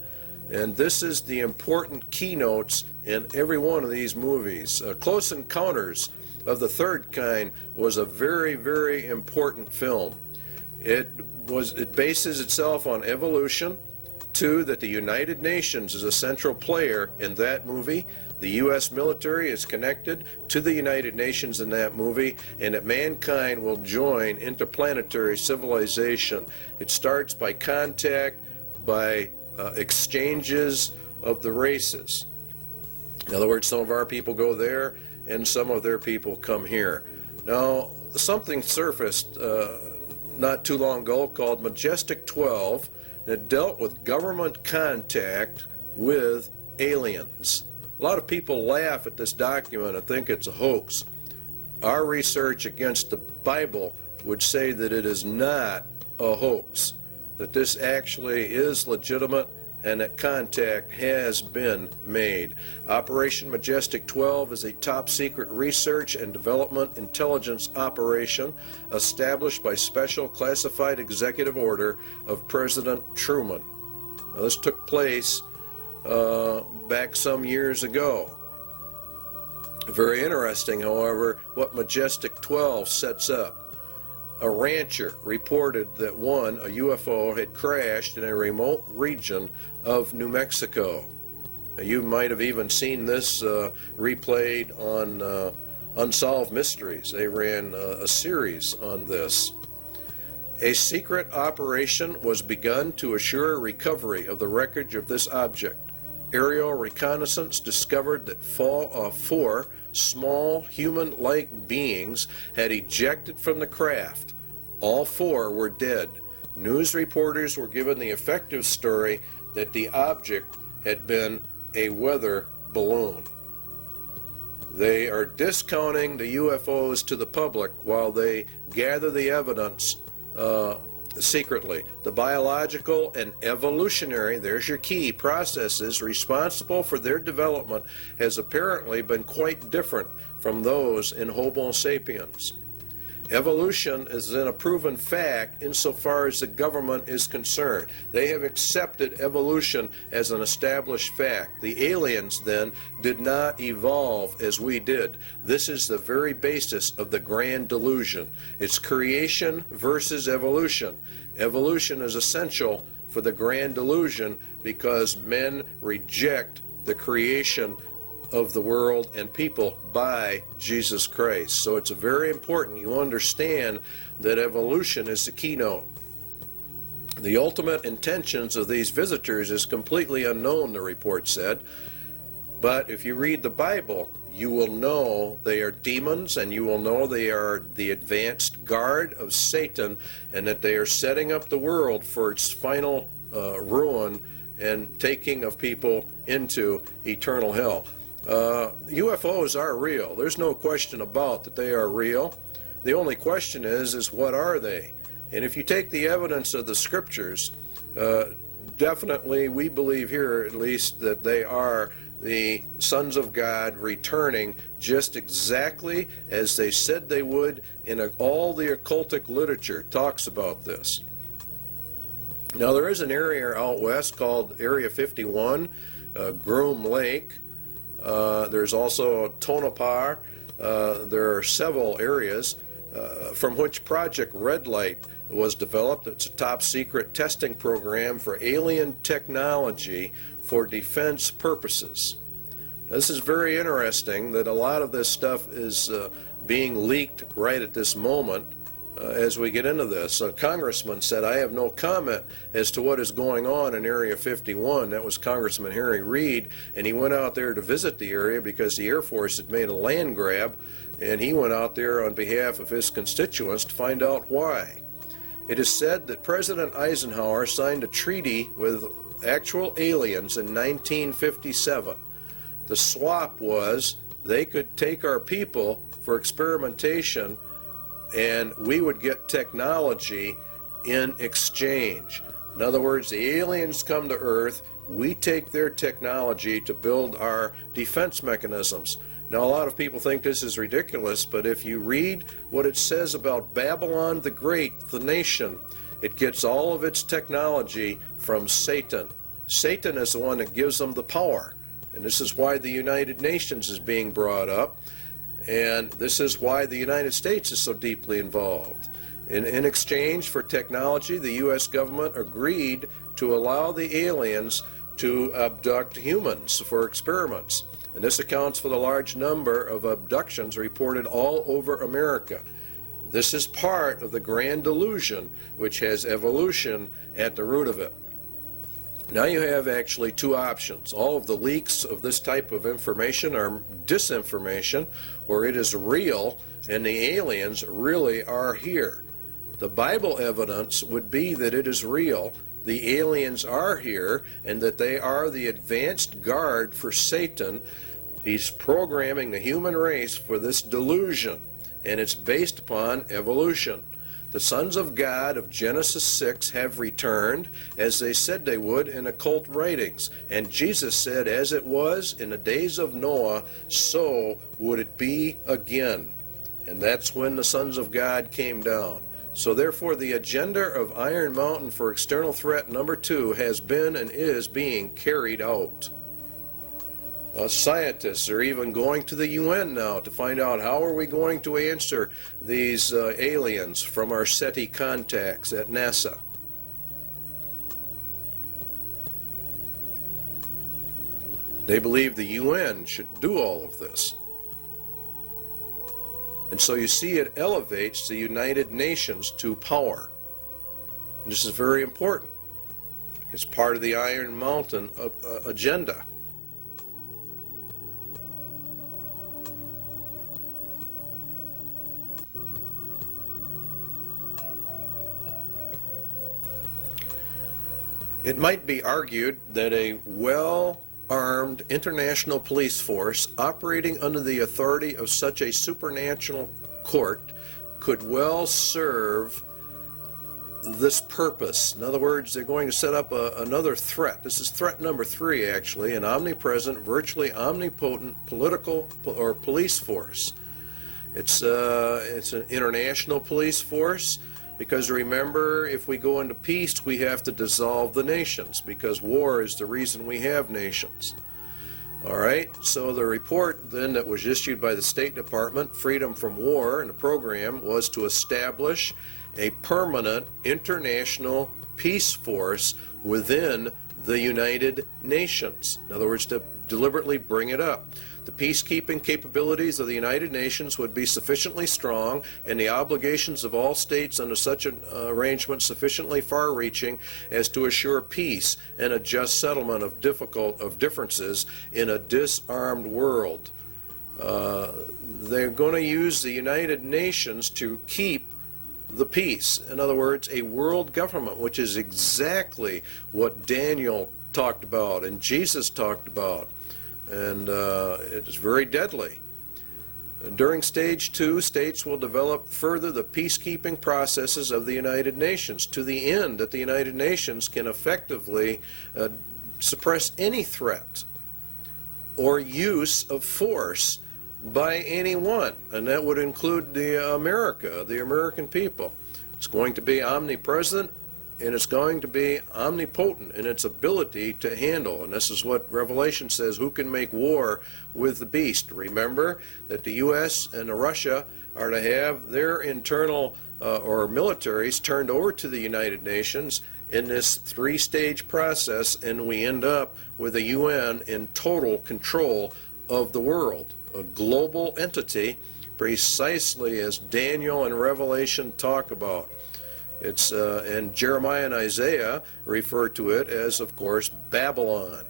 And this is the important keynotes in every one of these movies. Close Encounters of the Third Kind was a very, very important film. It bases itself on evolution. Two, that the United Nations is a central player in that movie. The U.S. military is connected to the United Nations in that movie, and that mankind will join interplanetary civilization. It starts by contact, by exchanges of the races. In other words, some of our people go there, and some of their people come here. Now, something surfaced not too long ago called Majestic 12, and it dealt with government contact with aliens. A lot of people laugh at this document and think it's a hoax. Our research against the Bible would say that it is not a hoax, that this actually is legitimate and that contact has been made. Operation Majestic 12 is a top-secret research and development intelligence operation established by special classified executive order of President Truman. Now, this took place back some years ago. Very interesting, however, what Majestic 12 sets up. A rancher reported that a UFO had crashed in a remote region of New Mexico. You might have even seen this replayed on Unsolved Mysteries. They ran a series on this. A secret operation was begun to assure recovery of the wreckage of this object. Aerial reconnaissance discovered that 4 small human-like beings had ejected from the craft. All 4 were dead. News reporters were given the effective story that the object had been a weather balloon. They are discounting the UFOs to the public while they gather the evidence secretly. The biological and evolutionary, there's your key, processes responsible for their development has apparently been quite different from those in Homo sapiens. Evolution is then a proven fact insofar as the government is concerned. They have accepted evolution as an established fact. The aliens then did not evolve as we did. This is the very basis of the grand delusion. It's creation versus evolution. Evolution is essential for the grand delusion because men reject the creation of the world and people by Jesus Christ. So it's very important you understand that evolution is the keynote. The ultimate intentions of these visitors is completely unknown, the report said. But if you read the Bible, you will know they are demons, and you will know they are the advanced guard of Satan, and that they are setting up the world for its final ruin and taking of people into eternal hell. UFOs are real. There's no question about that they are real. The only question is what are they? And if you take the evidence of the scriptures, definitely we believe here at least that they are the sons of God returning just exactly as they said they would, and all the occultic literature talks about this. Now there is an area out west called Area 51, Groom Lake. There's also Tonopah. There are several areas from which Project Red Light was developed. It's a top secret testing program for alien technology for defense purposes. This is very interesting that a lot of this stuff is being leaked right at this moment as we get into this. A congressman said, I have no comment as to what is going on in Area 51. That was Congressman Harry Reid, and he went out there to visit the area because the Air Force had made a land grab, and he went out there on behalf of his constituents to find out why. It is said that President Eisenhower signed a treaty with actual aliens in 1957. The swap was they could take our people for experimentation, and we would get technology in exchange. In other words, the aliens come to Earth, we take their technology to build our defense mechanisms. Now, a lot of people think this is ridiculous, but if you read what it says about Babylon the Great, the nation, it gets all of its technology from Satan. Satan is the one that gives them the power. And this is why the United Nations is being brought up. And this is why the United States is so deeply involved. In exchange for technology, the U.S. government agreed to allow the aliens to abduct humans for experiments. And this accounts for the large number of abductions reported all over America. This is part of the grand delusion, which has evolution at the root of it. Now you have actually two options. All of the leaks of this type of information are disinformation, where it is real and the aliens really are here. The Bible evidence would be that it is real, the aliens are here, and that they are the advanced guard for Satan. He's programming the human race for this delusion, and it's based upon evolution. The sons of God of Genesis 6 have returned, as they said they would in occult writings. And Jesus said, as it was in the days of Noah, so would it be again. And that's when the sons of God came down. So therefore, the agenda of Iron Mountain for external threat number 2 has been and is being carried out. Scientists are even going to the UN now to find out how are we going to answer these aliens from our SETI contacts at NASA. They believe the UN should do all of this. And so you see it elevates the United Nations to power. And this is very important. It's part of the Iron Mountain agenda. It might be argued that a well-armed international police force operating under the authority of such a supernatural court could well serve this purpose. In other words, they're going to set up another threat. This is threat number 3, actually, an omnipresent, virtually omnipotent political or police force. It's an international police force. Because remember, if we go into peace, we have to dissolve the nations, because war is the reason we have nations. All right, so the report then that was issued by the State Department, Freedom from War, and the program was to establish a permanent international peace force within the United Nations. In other words, to deliberately bring it up. the peacekeeping capabilities of the United Nations would be sufficiently strong and the obligations of all states under such an arrangement sufficiently far-reaching as to assure peace and a just settlement of differences in a disarmed world. They're going to use the United Nations to keep the peace. In other words, a world government, which is exactly what Daniel talked about and Jesus talked about. And it is very deadly. During stage 2, states will develop further the peacekeeping processes of the United Nations to the end that the United Nations can effectively suppress any threat or use of force by anyone, and that would include the American people. It's going to be omnipresent, and it's going to be omnipotent in its ability to handle. And this is what Revelation says, who can make war with the beast? Remember that the U.S. and Russia are to have their internal or militaries turned over to the United Nations in this 3-stage process, and we end up with a UN in total control of the world, a global entity, precisely as Daniel and Revelation talk about. It's and Jeremiah and Isaiah refer to it as, of course, Babylon.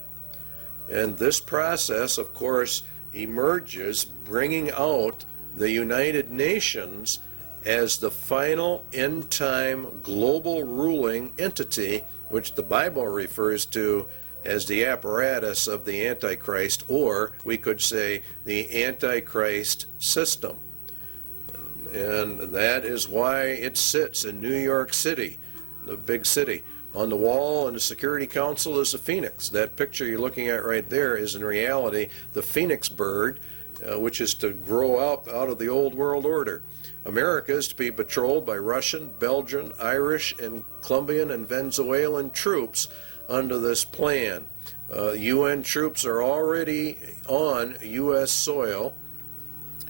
And this process, of course, emerges bringing out the United Nations as the final end-time global ruling entity, which the Bible refers to as the apparatus of the Antichrist, or we could say the Antichrist system. And that is why it sits in New York City, the big city. On the wall in the Security Council is a phoenix. That picture you're looking at right there is in reality the phoenix bird, which is to grow up out of the old world order. America is to be patrolled by Russian, Belgian, Irish, and Colombian and Venezuelan troops under this plan. UN troops are already on U.S. soil,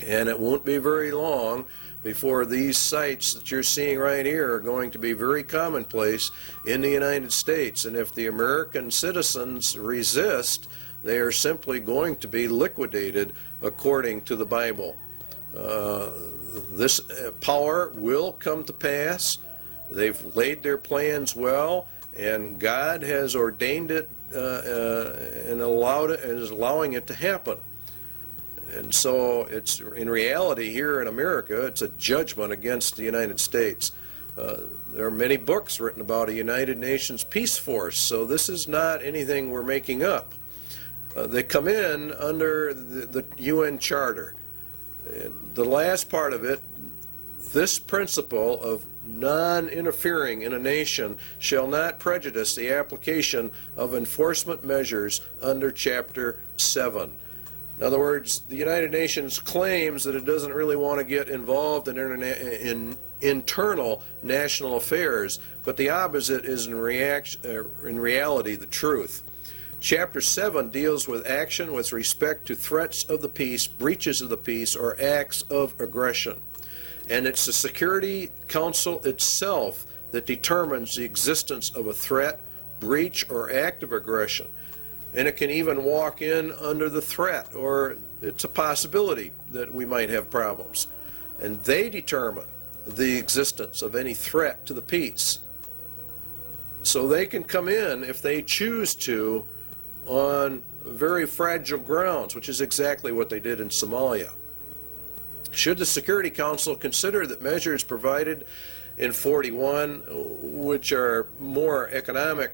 and it won't be very long before these sites that you're seeing right here are going to be very commonplace in the United States. And if the American citizens resist, they are simply going to be liquidated according to the Bible. This power will come to pass. They've laid their plans well, and God has ordained it and allowed it, and is allowing it to happen. And so it's, in reality, here in America, it's a judgment against the United States. There are many books written about a United Nations peace force, so this is not anything we're making up. They come in under the UN Charter. And the last part of it, this principle of non-interfering in a nation shall not prejudice the application of enforcement measures under Chapter 7. In other words, the United Nations claims that it doesn't really want to get involved in internal national affairs, but the opposite is in reality the truth. Chapter 7 deals with action with respect to threats of the peace, breaches of the peace, or acts of aggression. And it's the Security Council itself that determines the existence of a threat, breach, or act of aggression. And it can even walk in under the threat, or it's a possibility that we might have problems. And they determine the existence of any threat to the peace. So they can come in, if they choose to, on very fragile grounds, which is exactly what they did in Somalia. Should the Security Council consider that measures provided in 41, which are more economic,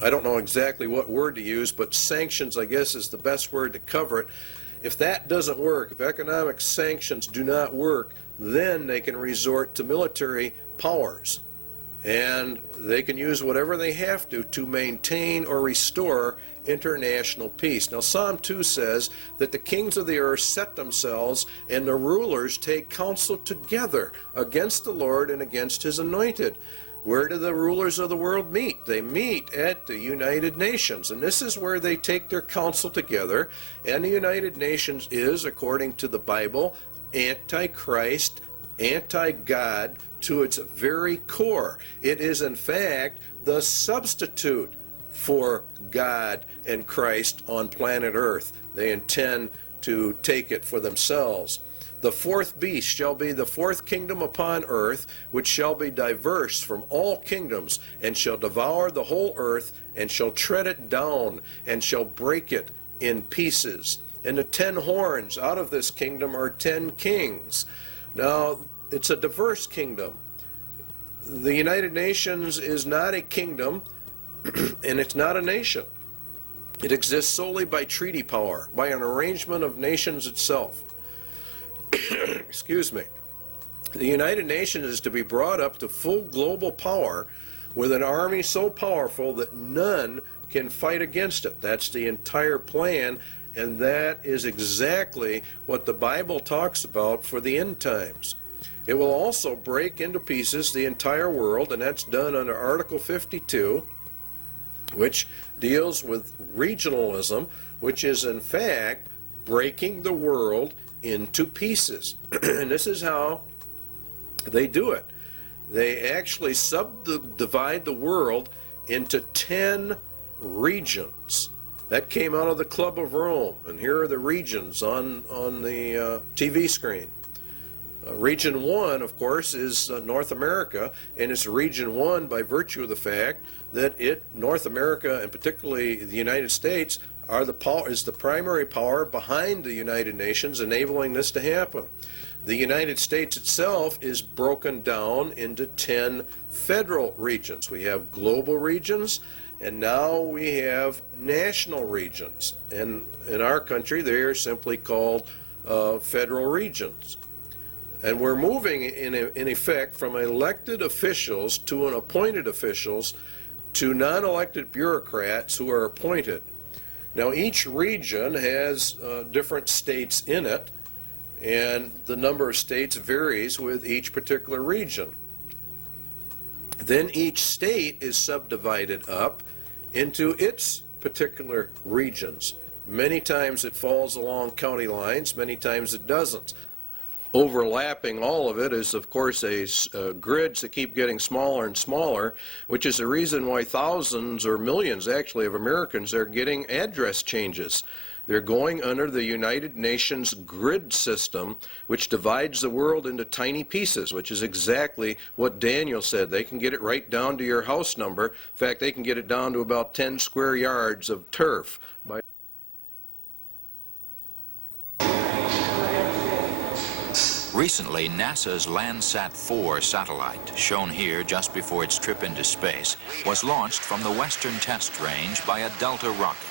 I don't know exactly what word to use, but sanctions, I guess, is the best word to cover it. If that doesn't work, if economic sanctions do not work, then they can resort to military powers. And they can use whatever they have to maintain or restore international peace. Now, Psalm 2 says that the kings of the earth set themselves, and the rulers take counsel together against the Lord and against his anointed. Where do the rulers of the world meet? They meet at the United Nations, and this is where they take their counsel together. And the United Nations is, according to the Bible, anti-Christ, anti-God to its very core. It is, in fact, the substitute for God and Christ on planet Earth. They intend to take it for themselves. The fourth beast shall be the fourth kingdom upon earth, which shall be diverse from all kingdoms, and shall devour the whole earth, and shall tread it down, and shall break it in pieces. And the 10 horns out of this kingdom are 10 kings. Now, it's a diverse kingdom. The United Nations is not a kingdom, and it's not a nation. It exists solely by treaty power, by an arrangement of nations itself. Excuse me. The United Nations is to be brought up to full global power with an army so powerful that none can fight against it. That's the entire plan, and that is exactly what the Bible talks about for the end times. It will also break into pieces the entire world, and that's done under Article 52, which deals with regionalism, which is in fact breaking the world into pieces. And this is how they do it. They actually subdivide the world into 10 regions. That came out of the Club of Rome, and here are the regions on the TV screen. Region 1, of course, is North America, and it's Region 1 by virtue of the fact that North America, and particularly the United States, is the primary power behind the United Nations, enabling this to happen. The United States itself is broken down into 10 federal regions. We have global regions, and now we have national regions. And in our country, they are simply called federal regions. And we're moving, in effect, from elected officials to appointed officials to non-elected bureaucrats who are appointed. Now, each region has different states in it, and the number of states varies with each particular region. Then each state is subdivided up into its particular regions. Many times it falls along county lines, many times it doesn't. Overlapping all of it is, of course, grids that keep getting smaller and smaller, which is the reason why thousands or millions, actually, of Americans are getting address changes. They're going under the United Nations grid system, which divides the world into tiny pieces, which is exactly what Daniel said. They can get it right down to your house number. In fact, they can get it down to about 10 square yards of turf. Recently, NASA's Landsat 4 satellite, shown here just before its trip into space, was launched from the Western Test Range by a Delta rocket.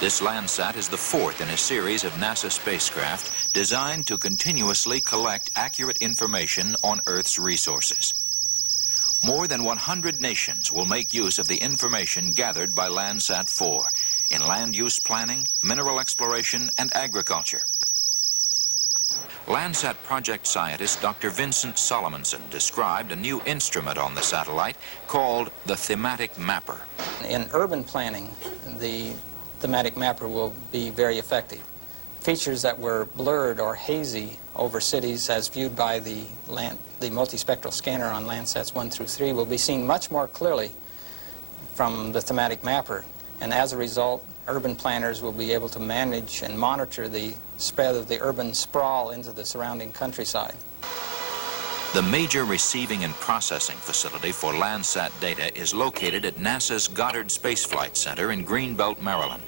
This Landsat is the fourth in a series of NASA spacecraft designed to continuously collect accurate information on Earth's resources. More than 100 nations will make use of the information gathered by Landsat 4 in land use planning, mineral exploration, and agriculture. Landsat project scientist Dr. Vincent Solomonson described a new instrument on the satellite called the thematic mapper. In urban planning, the thematic mapper will be very effective. Features that were blurred or hazy over cities as viewed by the multispectral scanner on Landsats 1 through 3 will be seen much more clearly from the thematic mapper. And as a result, urban planners will be able to manage and monitor the spread of the urban sprawl into the surrounding countryside. The major receiving and processing facility for Landsat data is located at NASA's Goddard Space Flight Center in Greenbelt, Maryland.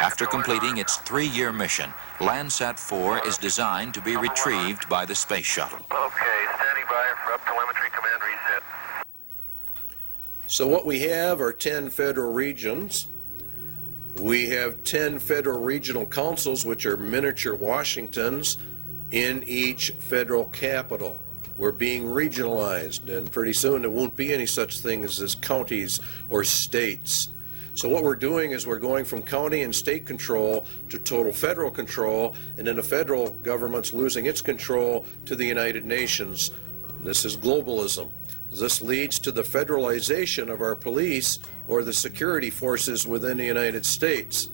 After completing its 3-year mission, Landsat 4 is designed to be retrieved by the space shuttle. Okay, standing by for up telemetry command reset. So what we have are 10 federal regions. We have 10 federal regional councils, which are miniature Washingtons, in each federal capital. We're being regionalized, and pretty soon there won't be any such thing as counties or states. So what we're doing is we're going from county and state control to total federal control, and then the federal government's losing its control to the United Nations. This is globalism. This leads to the federalization of our police or the security forces within the United States.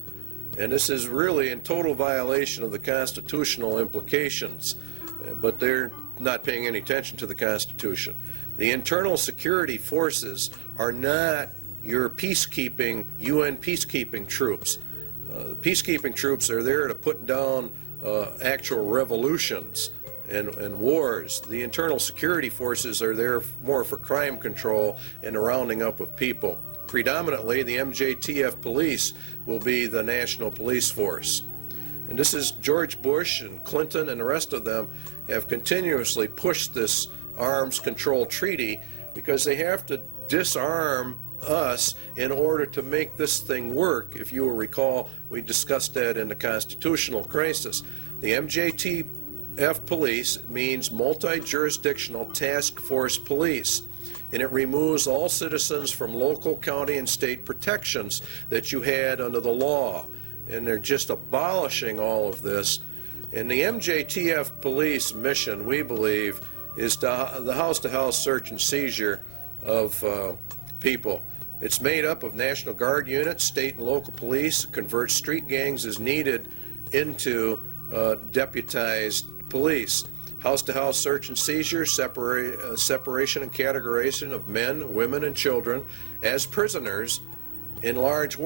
And this is really in total violation of the constitutional implications, but they're not paying any attention to the Constitution. The internal security forces are not your peacekeeping, UN peacekeeping troops. The peacekeeping troops are there to put down actual revolutions and wars. The internal security forces are there more for crime control and the rounding up of people. Predominantly, the MJTF police will be the national police force. And this is George Bush and Clinton and the rest of them have continuously pushed this arms control treaty because they have to disarm us in order to make this thing work. If you will recall, we discussed that in the constitutional crisis. The MJTF police means multi-jurisdictional task force police, and it removes all citizens from local, county, and state protections that you had under the law. And they're just abolishing all of this. And the MJTF police mission, we believe, is the house-to-house search and seizure of people. It's made up of National Guard units, state and local police, convert street gangs as needed into deputized police. House-to-house search and seizure, separation and categorization of men, women, and children as prisoners in large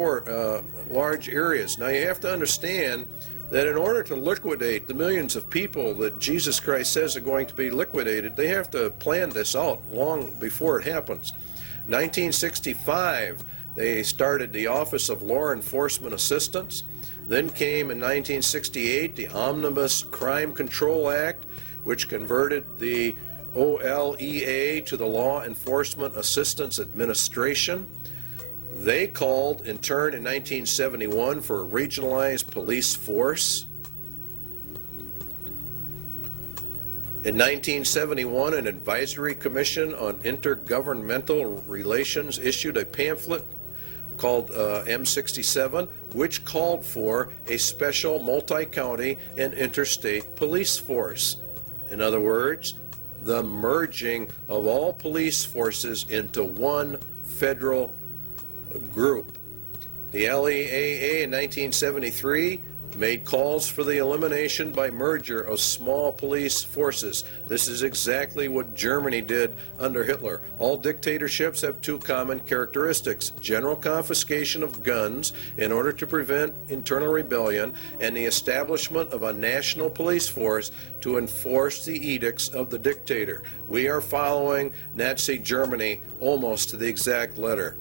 areas. Now you have to understand that in order to liquidate the millions of people that Jesus Christ says are going to be liquidated, they have to plan this out long before it happens. 1965, they started the Office of Law Enforcement Assistance. Then came in 1968 the Omnibus Crime Control Act, which converted the OLEA to the Law Enforcement Assistance Administration. They called, in turn, in 1971 for a regionalized police force. In 1971, an advisory commission on intergovernmental relations issued a pamphlet called M67, which called for a special multi-county and interstate police force. In other words, the merging of all police forces into one federal group. The LEAA in 1973 made calls for the elimination by merger of small police forces. This is exactly what Germany did under Hitler. All dictatorships have two common characteristics: general confiscation of guns in order to prevent internal rebellion, and the establishment of a national police force to enforce the edicts of the dictator. We are following Nazi Germany almost to the exact letter.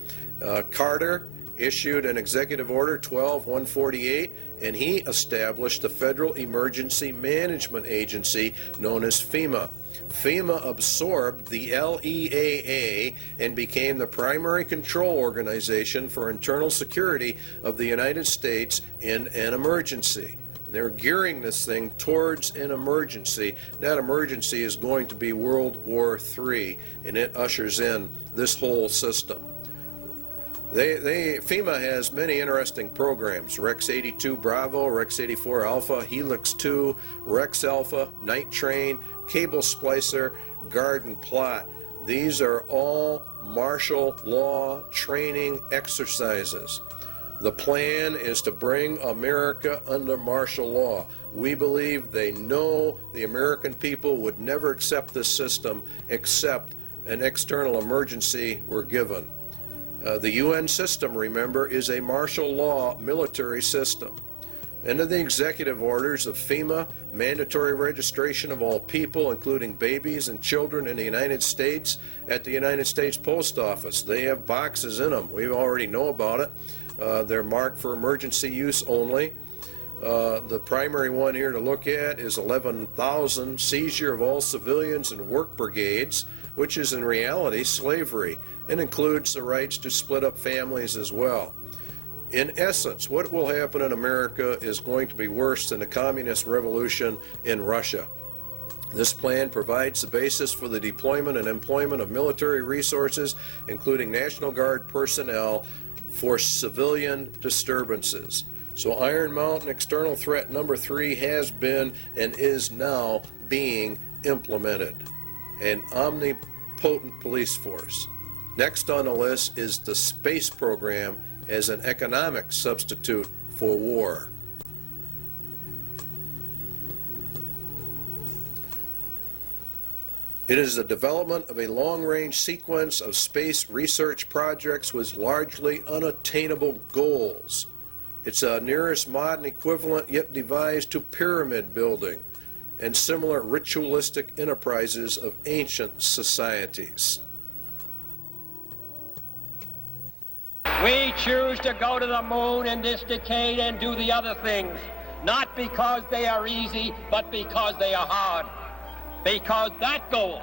Carter issued an executive order 12-148, and he established the Federal Emergency Management Agency known as FEMA. FEMA absorbed the LEAA and became the primary control organization for internal security of the United States in an emergency. They're gearing this thing towards an emergency. That emergency is going to be World War III, and it ushers in this whole system. FEMA has many interesting programs: Rex 82 Bravo, Rex 84 Alpha, Helix 2, Rex Alpha, Night Train, Cable Splicer, Garden Plot. These are all martial law training exercises. The plan is to bring America under martial law. We believe they know the American people would never accept this system except an external emergency were given. The UN system, remember, is a martial law military system. Under the executive orders of FEMA, mandatory registration of all people, including babies and children in the United States, at the United States Post Office. They have boxes in them. We already know about it. They're marked for emergency use only. The primary one here to look at is 11,000, seizure of all civilians and work brigades, which is in reality slavery, and includes the rights to split up families as well. In essence, what will happen in America is going to be worse than the communist revolution in Russia. This plan provides the basis for the deployment and employment of military resources, including National Guard personnel, for civilian disturbances. So Iron Mountain external threat number 3 has been and is now being implemented. An omnipotent police force. Next on the list is the space program as an economic substitute for war. It is the development of a long-range sequence of space research projects with largely unattainable goals. It's a nearest modern equivalent yet devised to pyramid building and similar ritualistic enterprises of ancient societies. We choose to go to the moon in this decade and do the other things, not because they are easy, but because they are hard. Because that goal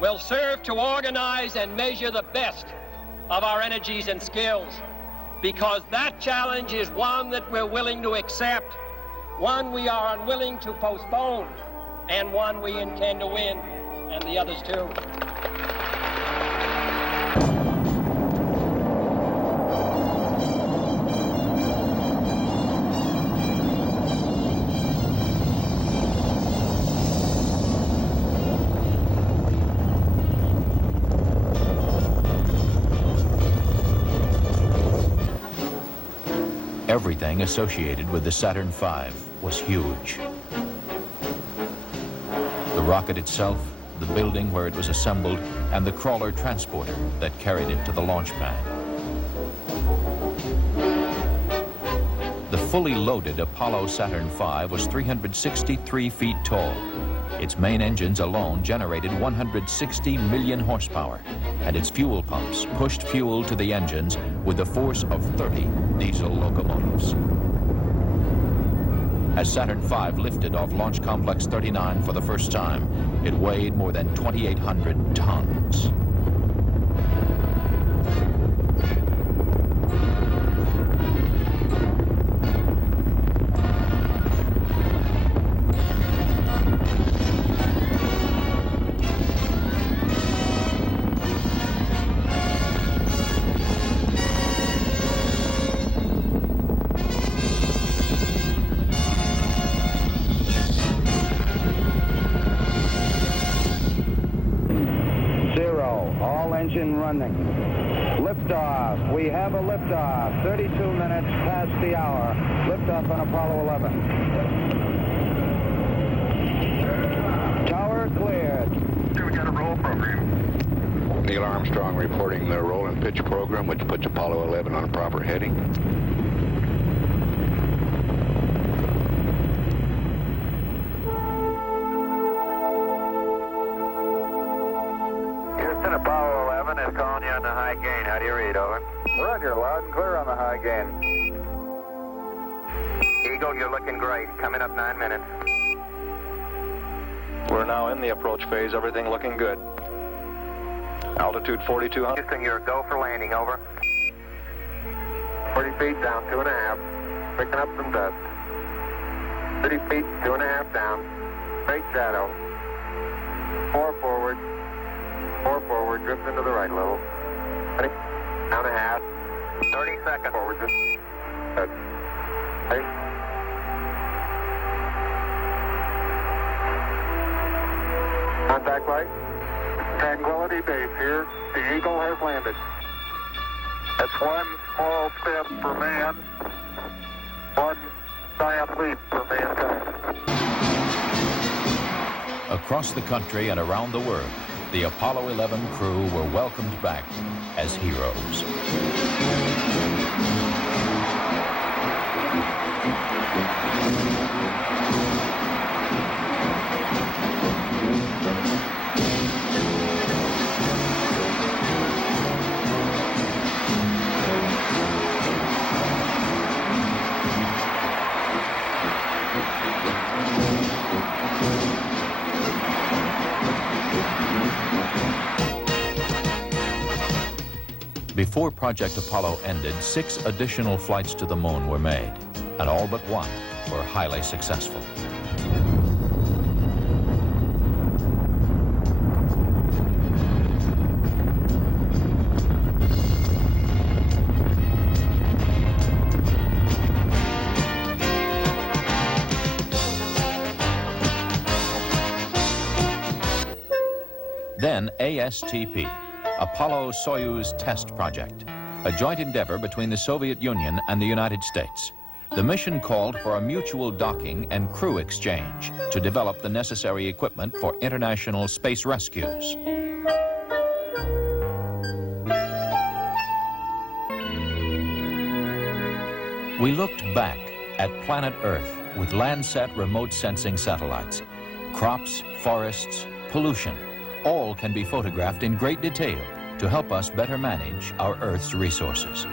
will serve to organize and measure the best of our energies and skills. Because that challenge is one that we're willing to accept, one we are unwilling to postpone, and one we intend to win, and the others too. Everything associated with the Saturn V was huge. The rocket itself, the building where it was assembled, and the crawler transporter that carried it to the launch pad. The fully loaded Apollo Saturn V was 363 feet tall. Its main engines alone generated 160 million horsepower, and its fuel pumps pushed fuel to the engines with the force of 30 diesel locomotives. As Saturn V lifted off Launch Complex 39 for the first time, it weighed more than 2,800 tons. Running. Liftoff. We have a liftoff. 32 minutes past the hour. Liftoff on Apollo 11. Tower cleared. We got a roll program. Neil Armstrong reporting the roll and pitch program, which puts Apollo 11 on a proper heading. Apollo 11 is calling you on the high gain. How do you read, over? Roger, loud and clear on the high gain. Eagle, you're looking great. Coming up 9 minutes. We're now in the approach phase. Everything looking good. Altitude 4,200. Houston, you're a go for landing, over. 40 feet down, 2.5. Picking up some dust. 30 feet, 2.5 down. Straight shadow. 4 forward. 4 forward, drift into the right a little. 20, down a half. 30 seconds forward, just good. Hey. Contact light. Tranquility Base here. The Eagle has landed. That's one small step for man, one giant leap for mankind. Across the country and around the world, the Apollo 11 crew were welcomed back as heroes. Before Project Apollo ended, 6 additional flights to the moon were made, and all but one were highly successful. Then ASTP, Apollo-Soyuz Test Project, a joint endeavor between the Soviet Union and the United States. The mission called for a mutual docking and crew exchange to develop the necessary equipment for international space rescues. We looked back at planet Earth with Landsat remote sensing satellites. Crops, forests, pollution, all can be photographed in great detail to help us better manage our Earth's resources.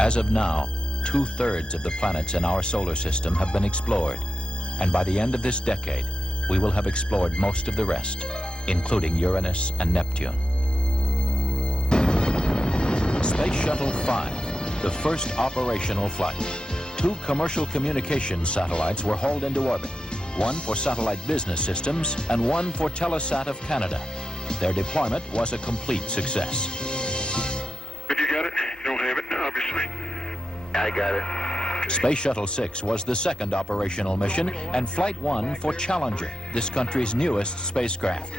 As of now, 2/3 of the planets in our solar system have been explored, and by the end of this decade, we will have explored most of the rest, including Uranus and Neptune. Space Shuttle 5, the first operational flight. 2 commercial communications satellites were hauled into orbit, one for satellite business systems and one for Telesat of Canada. Their deployment was a complete success. Did you get it? You don't have it, obviously. I got it. Space Shuttle 6 was the second operational mission and Flight 1 for Challenger, this country's newest spacecraft.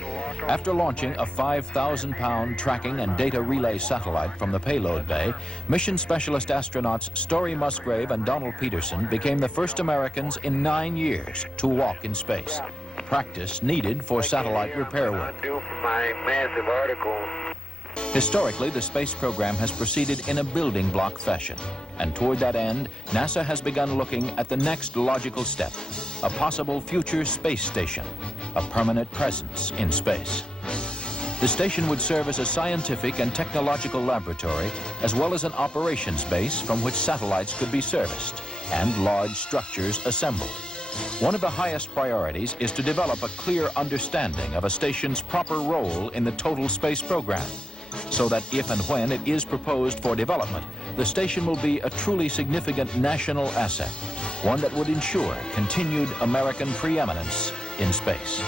After launching a 5,000-pound tracking and data relay satellite from the payload bay, mission specialist astronauts Story Musgrave and Donald Peterson became the first Americans in 9 years to walk in space. Practice needed for satellite repair work. Due for my massive article. Historically, the space program has proceeded in a building block fashion. And toward that end, NASA has begun looking at the next logical step, a possible future space station, a permanent presence in space. The station would serve as a scientific and technological laboratory, as well as an operations base from which satellites could be serviced and large structures assembled. One of the highest priorities is to develop a clear understanding of a station's proper role in the total space program, so that if and when it is proposed for development, the station will be a truly significant national asset, one that would ensure continued American preeminence in space.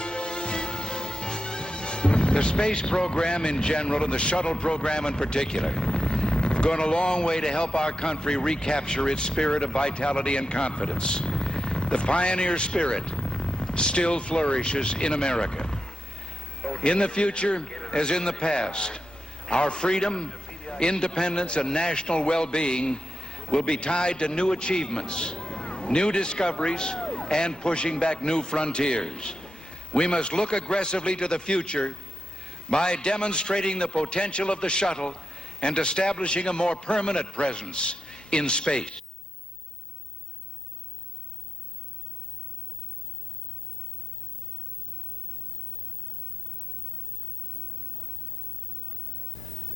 The space program in general and the shuttle program in particular have gone a long way to help our country recapture its spirit of vitality and confidence. The pioneer spirit still flourishes in America. In the future, as in the past, our freedom, independence, and national well-being will be tied to new achievements, new discoveries, and pushing back new frontiers. We must look aggressively to the future by demonstrating the potential of the shuttle and establishing a more permanent presence in space.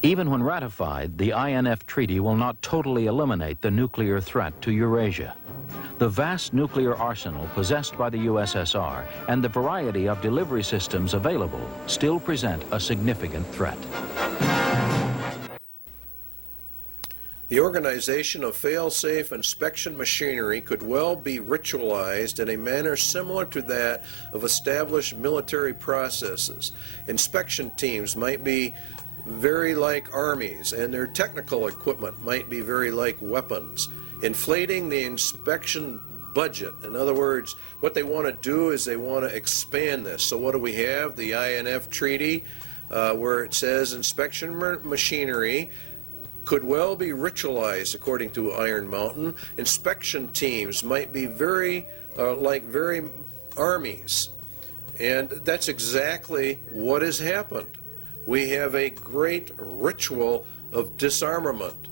Even when ratified, the INF Treaty will not totally eliminate the nuclear threat to Eurasia. The vast nuclear arsenal possessed by the USSR and the variety of delivery systems available still present a significant threat. The organization of fail-safe inspection machinery could well be ritualized in a manner similar to that of established military processes. Inspection teams might be very like armies, and their technical equipment might be very like weapons. Inflating the inspection budget. In other words, what they want to do is they want to expand this. So what do we have? The INF Treaty, where it says inspection machinery could well be ritualized according to Iron Mountain. Inspection teams might be very like very armies. And that's exactly what has happened. We have a great ritual of disarmament.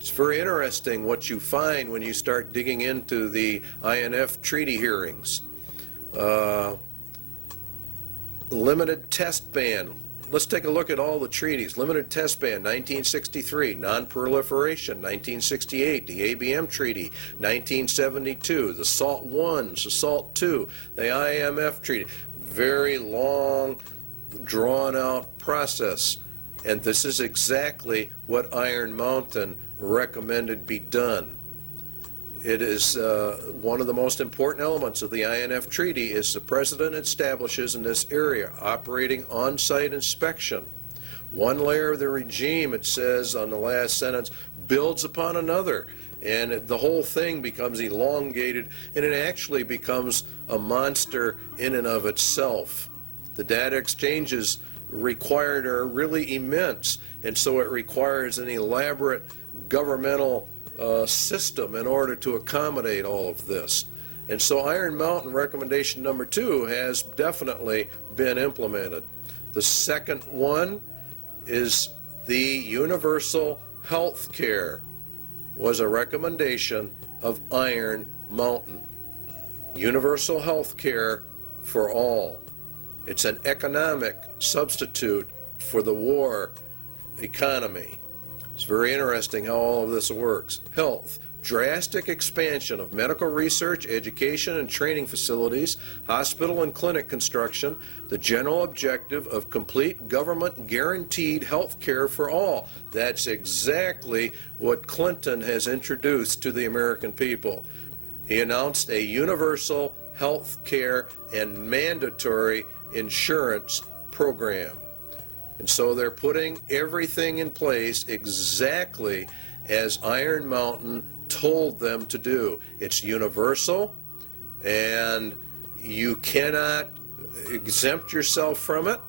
It's very interesting what you find when you start digging into the INF treaty hearings. Limited test ban. Let's take a look at all the treaties. Limited test ban, 1963. Non-proliferation, 1968. The ABM Treaty, 1972. The SALT I, the SALT II, the IMF Treaty. Very long, drawn-out process. And this is exactly what Iron Mountain recommended be done. It is one of the most important elements of the INF Treaty is the President establishes in this area operating on-site inspection. One layer of the regime, it says on the last sentence, builds upon another, and the whole thing becomes elongated, and it actually becomes a monster in and of itself. The data exchanges required are really immense, and so it requires an elaborate governmental system in order to accommodate all of this. And so Iron Mountain recommendation number 2 has definitely been implemented. The second one is the universal health care was a recommendation of Iron Mountain. Universal health care for all. It's an economic substitute for the war economy. It's very interesting how all of this works. Health. Drastic expansion of medical research, education, and training facilities, hospital and clinic construction, the general objective of complete government guaranteed health care for all. That's exactly what Clinton has introduced to the American people. He announced a universal health care and mandatory insurance program. And so they're putting everything in place exactly as Iron Mountain told them to do. It's universal, and you cannot exempt yourself from it,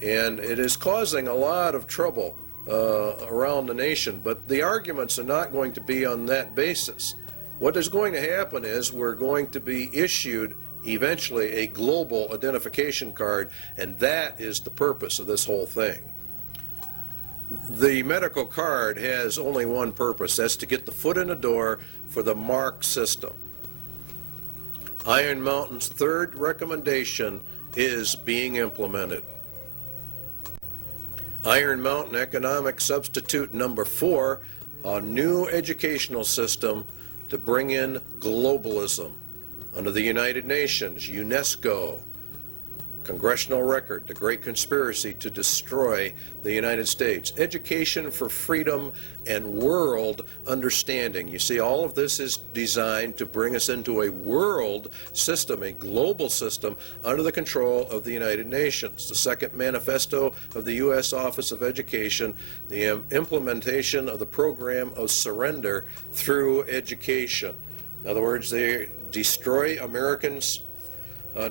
and it is causing a lot of trouble around the nation. But the arguments are not going to be on that basis. What is going to happen is we're going to be issued eventually a global identification card, and that is the purpose of this whole thing. The medical card has only one purpose, that's to get the foot in the door for the MARC system. Iron Mountain's third recommendation is being implemented. Iron Mountain economic substitute number 4, a new educational system to bring in globalism under the United Nations, UNESCO, Congressional Record, the Great Conspiracy to Destroy the United States, Education for Freedom and World Understanding. You see, all of this is designed to bring us into a world system, a global system, under the control of the United Nations. The second manifesto of the U.S. Office of Education, the implementation of the program of surrender through education. In other words, they destroy Americans'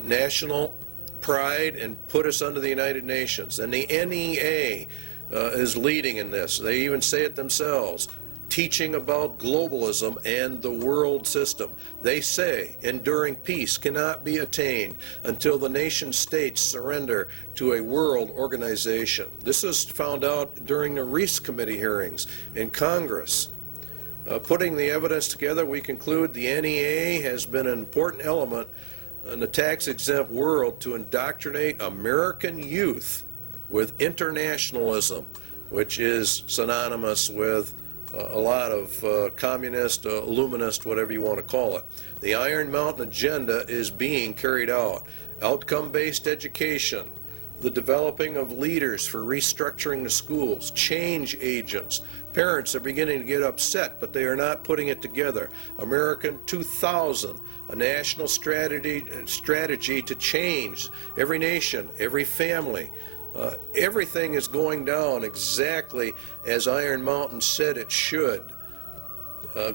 national pride and put us under the United Nations. And the NEA is leading in this. They even say it themselves, teaching about globalism and the world system. They say enduring peace cannot be attained until the nation states surrender to a world organization. This is found out during the Reese Committee hearings in Congress. Putting the evidence together, we conclude the NEA has been an important element in the tax-exempt world to indoctrinate American youth with internationalism, which is synonymous with a lot of communist, illuminist, whatever you want to call it. The Iron Mountain agenda is being carried out. Outcome-based education, the developing of leaders for restructuring the schools, change agents. Parents are beginning to get upset, but they are not putting it together. American 2000, a national strategy to change every nation, every family. Everything is going down exactly as Iron Mountain said it should.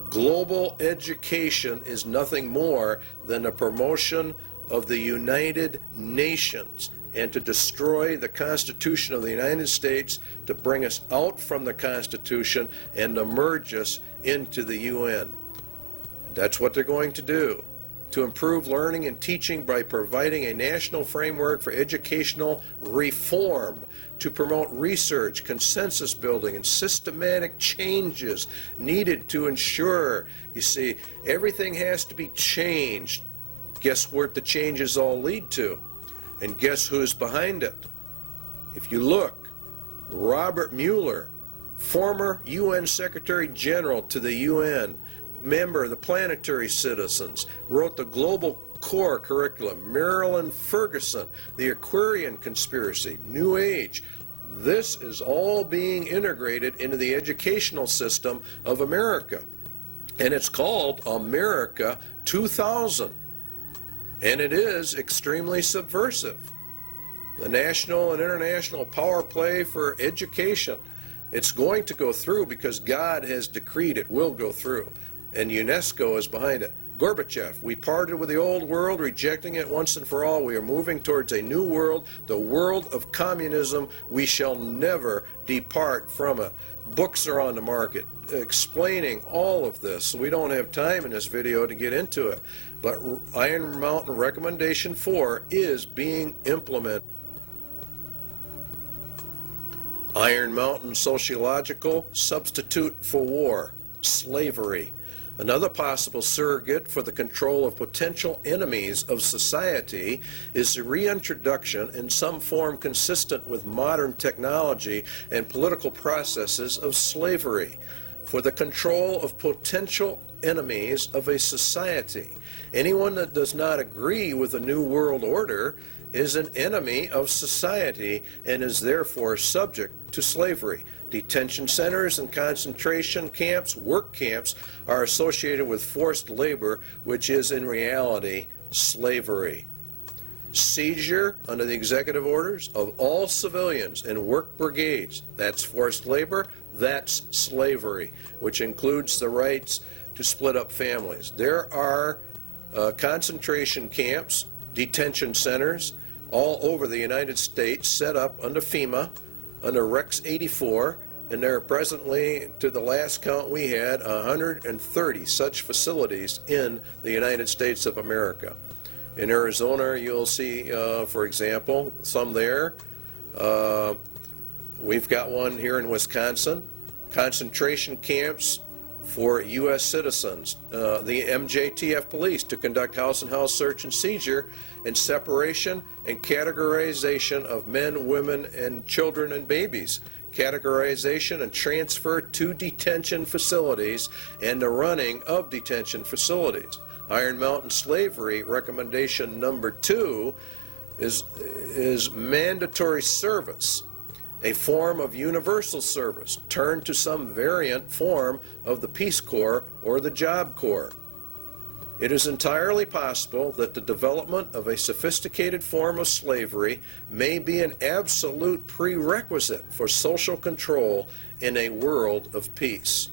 Global education is nothing more than the promotion of the United Nations and to destroy the Constitution of the United States, to bring us out from the Constitution and to merge us into the UN. That's what they're going to do. To improve learning and teaching by providing a national framework for educational reform, to promote research, consensus building, and systematic changes needed to ensure, you see, everything has to be changed. Guess what the changes all lead to? And guess who's behind it? If you look, Robert Mueller, former UN Secretary General to the UN, member of the Planetary Citizens, wrote the Global Core Curriculum. Marilyn Ferguson, the Aquarian Conspiracy, New Age. This is all being integrated into the educational system of America. And it's called America 2000. And it is extremely subversive. The national and international power play for education. It's going to go through because God has decreed it will go through. And UNESCO is behind it. Gorbachev, we parted with the old world, rejecting it once and for all. We are moving towards a new world, the world of communism. We shall never depart from it. Books are on the market explaining all of this. We don't have time in this video to get into it, but Iron Mountain Recommendation 4 is being implemented. Iron Mountain Sociological Substitute for War, Slavery. Another possible surrogate for the control of potential enemies of society is the reintroduction in some form consistent with modern technology and political processes of slavery for the control of potential enemies of a society. Anyone that does not agree with the New World Order is an enemy of society and is therefore subject to slavery. Detention centers and concentration camps, work camps, are associated with forced labor, which is in reality slavery. Seizure under the executive orders of all civilians in work brigades, that's forced labor, that's slavery, which includes the rights to split up families. There are concentration camps, detention centers, all over the United States set up under FEMA, under Rex 84, and there are presently, to the last count we had, 130 such facilities in the United States of America. In Arizona, you'll see, for example, some there. We've got one here in Wisconsin. Concentration camps for U.S. citizens. The MJTF police to conduct house and house search and seizure and separation and categorization of men, women, and children and babies. Categorization and transfer to detention facilities and the running of detention facilities. Iron Mountain Slavery Recommendation number 2 is mandatory service, a form of universal service, turned to some variant form of the Peace Corps or the Job Corps. It is entirely possible that the development of a sophisticated form of slavery may be an absolute prerequisite for social control in a world of peace.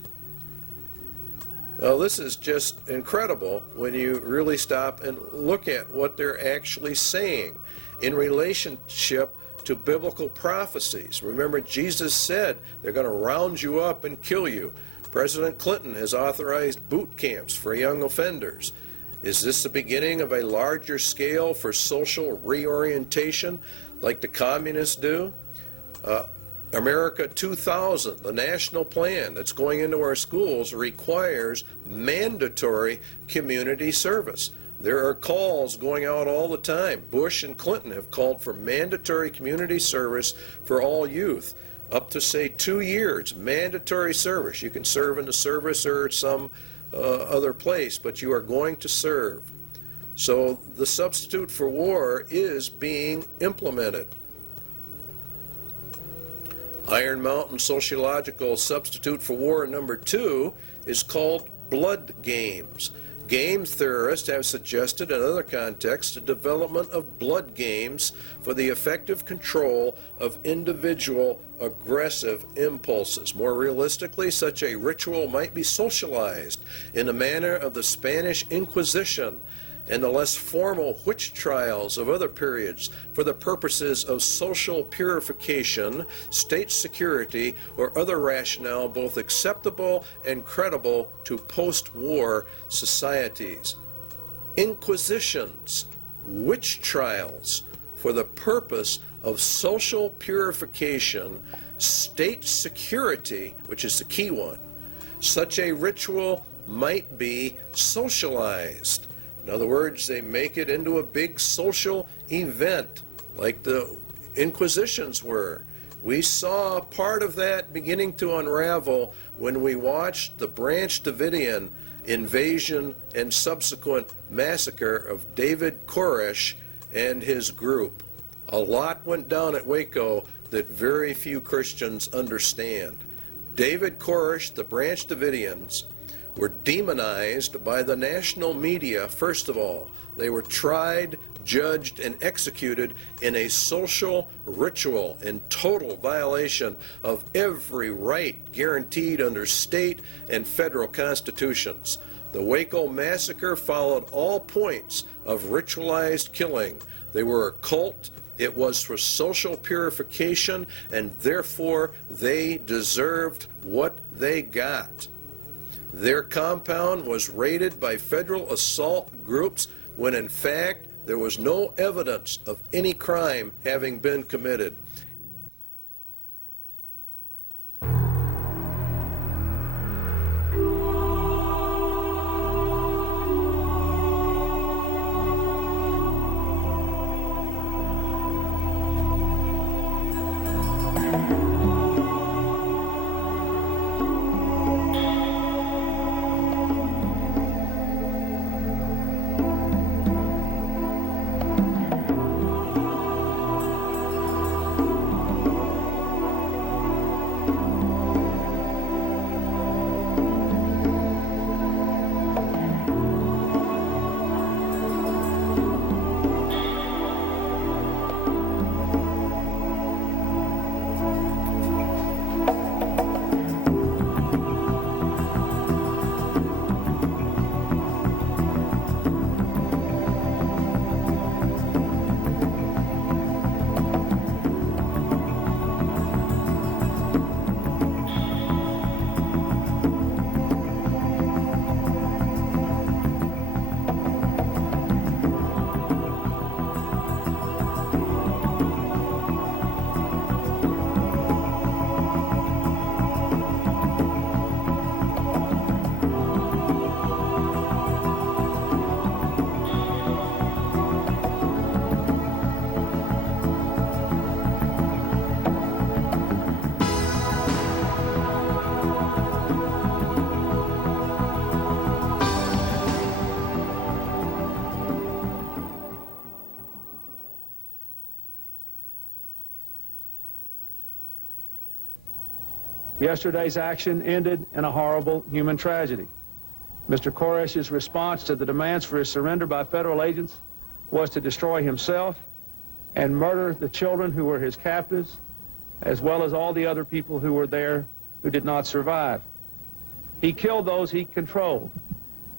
Now, this is just incredible when you really stop and look at what they're actually saying in relationship to biblical prophecies. Remember, Jesus said they're going to round you up and kill you. President Clinton has authorized boot camps for young offenders. Is this the beginning of a larger scale for social reorientation like the communists do? America 2000, the national plan that's going into our schools, requires mandatory community service. There are calls going out all the time. Bush and Clinton have called for mandatory community service for all youth. Up to, say, 2 years, mandatory service. You can serve in the service or some other place, but you are going to serve. So the substitute for war is being implemented. Iron Mountain Sociological Substitute for War number 2 is called blood games. Game theorists have suggested in other contexts the development of blood games for the effective control of individual aggressive impulses. More realistically, such a ritual might be socialized in the manner of the Spanish Inquisition and the less formal witch trials of other periods for the purposes of social purification, state security, or other rationale both acceptable and credible to post-war societies. Inquisitions, witch trials for the purpose of social purification, state security, which is the key one. Such a ritual might be socialized. In other words, they make it into a big social event like the Inquisitions were. We saw part of that beginning to unravel when we watched the Branch Davidian invasion and subsequent massacre of David Koresh and his group. A lot went down at Waco that very few Christians understand. David Koresh, the Branch Davidians, were demonized by the national media. First of all, they were tried, judged, and executed in a social ritual in total violation of every right guaranteed under state and federal constitutions. The Waco massacre followed all points of ritualized killing. They were a cult. It was for social purification, and therefore they deserved what they got. Their compound was raided by federal assault groups when in fact there was no evidence of any crime having been committed. Yesterday's action ended in a horrible human tragedy. Mr. Koresh's response to the demands for his surrender by federal agents was to destroy himself and murder the children who were his captives, as well as all the other people who were there who did not survive. He killed those he controlled,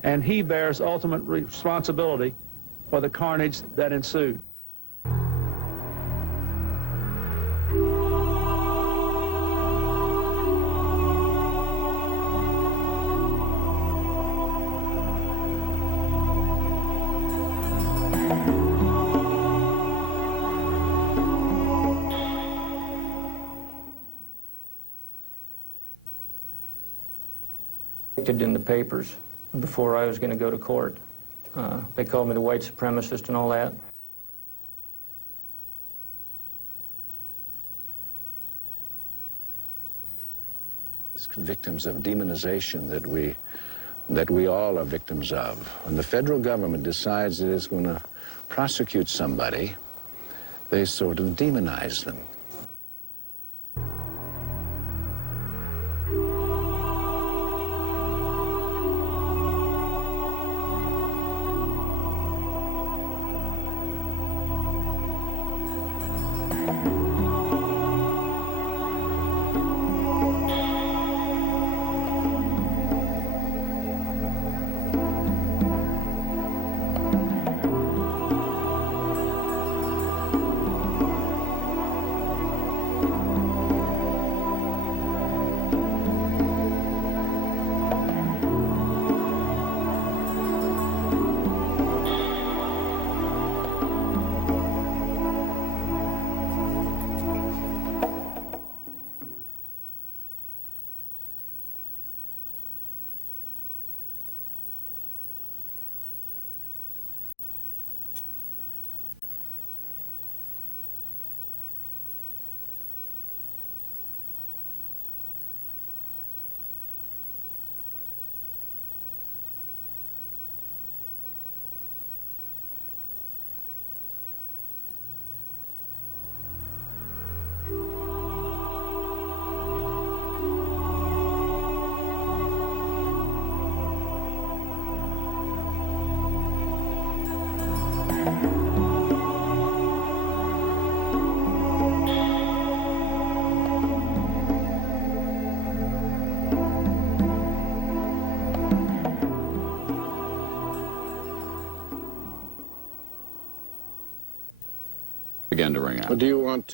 and he bears ultimate responsibility for the carnage that ensued. In the papers before I was going to go to court. They called me the white supremacist and all that. Victims of demonization that we all are victims of. When the federal government decides that it's going to prosecute somebody, they sort of demonize them. began to ring out. Well, do you want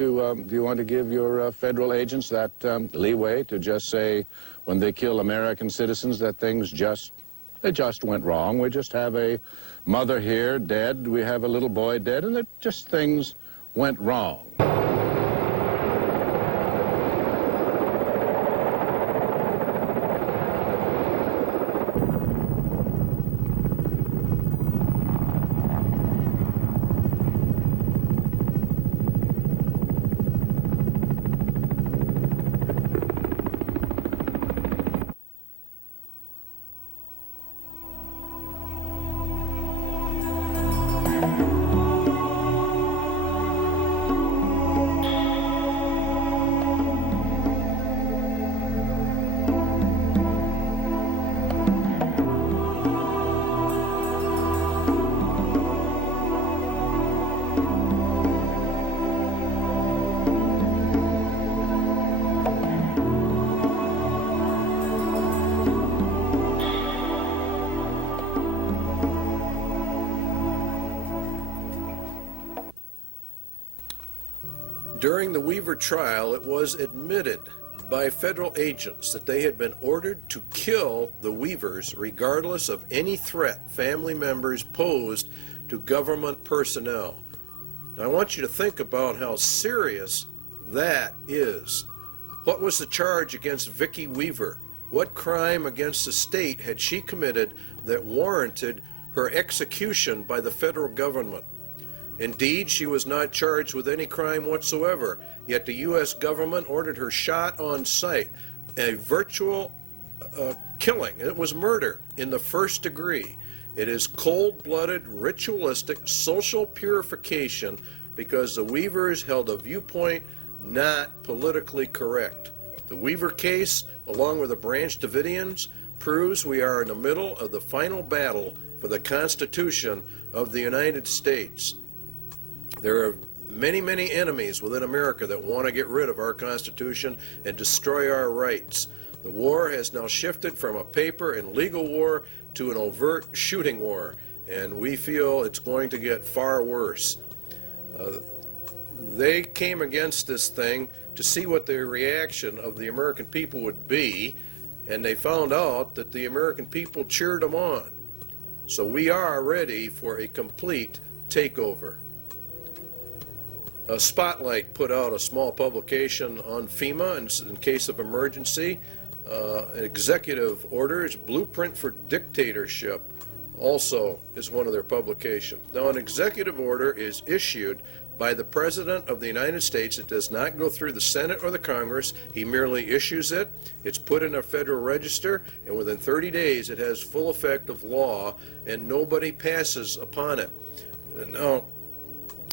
to give your federal agents that leeway to just say, when they kill American citizens, that things just went wrong? We just have a mother here dead, we have a little boy dead, and that just things went wrong. During the Weaver trial, it was admitted by federal agents that they had been ordered to kill the Weavers regardless of any threat family members posed to government personnel. Now, I want you to think about how serious that is. What was the charge against Vicki Weaver? What crime against the state had she committed that warranted her execution by the federal government? Indeed, she was not charged with any crime whatsoever, yet the U.S. government ordered her shot on sight, a virtual killing. It was murder in the first degree. It is cold-blooded, ritualistic, social purification because the Weavers held a viewpoint not politically correct. The Weaver case, along with the Branch Davidians, proves we are in the middle of the final battle for the Constitution of the United States. There are many, many enemies within America that want to get rid of our Constitution and destroy our rights. The war has now shifted from a paper and legal war to an overt shooting war, and we feel it's going to get far worse. They came against this thing to see what the reaction of the American people would be, and they found out that the American people cheered them on. So we are ready for a complete takeover. Spotlight put out a small publication on FEMA in case of emergency. An executive orders, Blueprint for Dictatorship, also is one of their publications. Now, an executive order is issued by the President of the United States. It does not go through the Senate or the Congress. He merely issues it. It's put in a federal register, and within 30 days it has full effect of law, and nobody passes upon it. Now,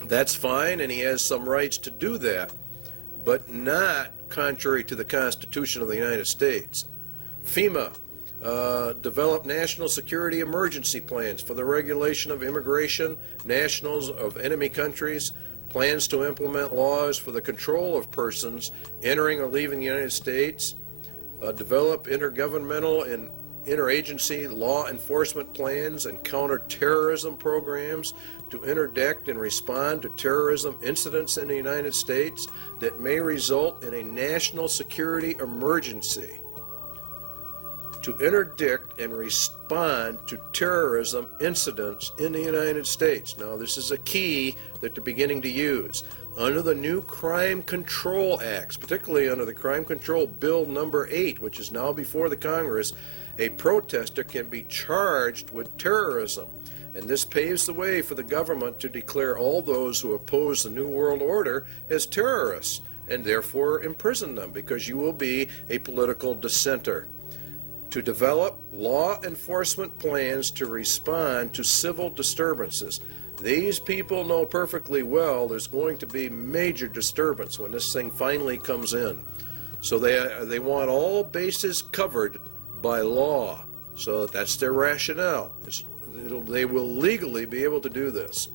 that's fine, and he has some rights to do that, but not contrary to the Constitution of the United States. FEMA developed national security emergency plans for the regulation of immigration, nationals of enemy countries, plans to implement laws for the control of persons entering or leaving the United States, develop intergovernmental and interagency law enforcement plans and counterterrorism programs to interdict and respond to terrorism incidents in the United States that may result in a national security emergency. To interdict and respond to terrorism incidents in the United States. Now, this is a key that they're beginning to use. Under the new Crime Control Acts, particularly under the Crime Control Bill number 8, which is now before the Congress, a protester can be charged with terrorism. And this paves the way for the government to declare all those who oppose the New World Order as terrorists, and therefore imprison them, because you will be a political dissenter. To develop law enforcement plans to respond to civil disturbances. These people know perfectly well there's going to be major disturbance when this thing finally comes in. So they want all bases covered by law. So that's their rationale. They will legally be able to do this.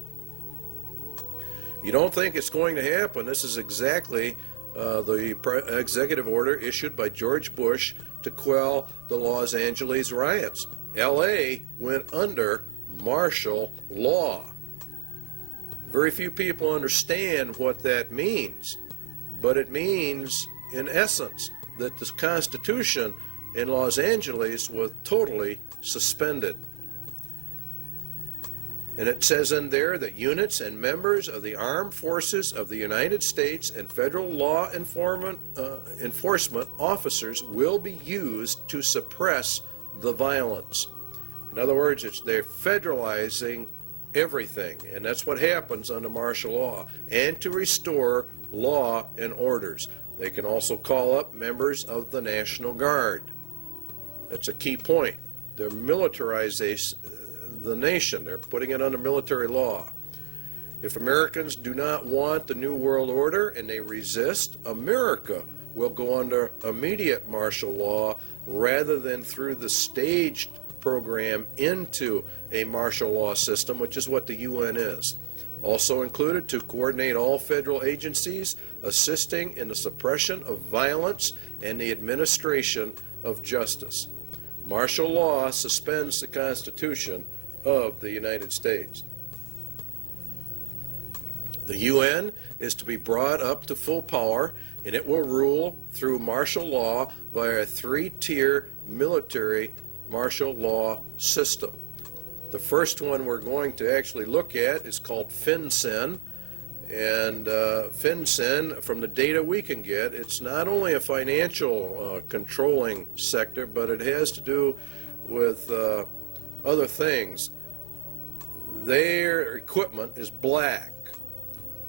You don't think it's going to happen. This is exactly the executive order issued by George Bush to quell the Los Angeles riots. LA went under martial law. Very few people understand what that means, but it means, in essence, that the Constitution in Los Angeles was totally suspended. And it says in there that units and members of the armed forces of the United States and federal law enforcement officers will be used to suppress the violence. In other words, they're federalizing everything, and that's what happens under martial law, and to restore law and orders. They can also call up members of the National Guard. That's a key point. They're militarizing the nation. They're putting it under military law. If Americans do not want the New World Order and they resist, America will go under immediate martial law rather than through the staged program into a martial law system, which is what the UN is. Also included to coordinate all federal agencies assisting in the suppression of violence and the administration of justice. Martial law suspends the Constitution of the United States. The UN is to be brought up to full power, and it will rule through martial law via a three-tier military martial law system. The first one we're going to actually look at is called FinCEN, and FinCEN, from the data we can get, it's not only a financial controlling sector, but it has to do with other things. Their equipment is black,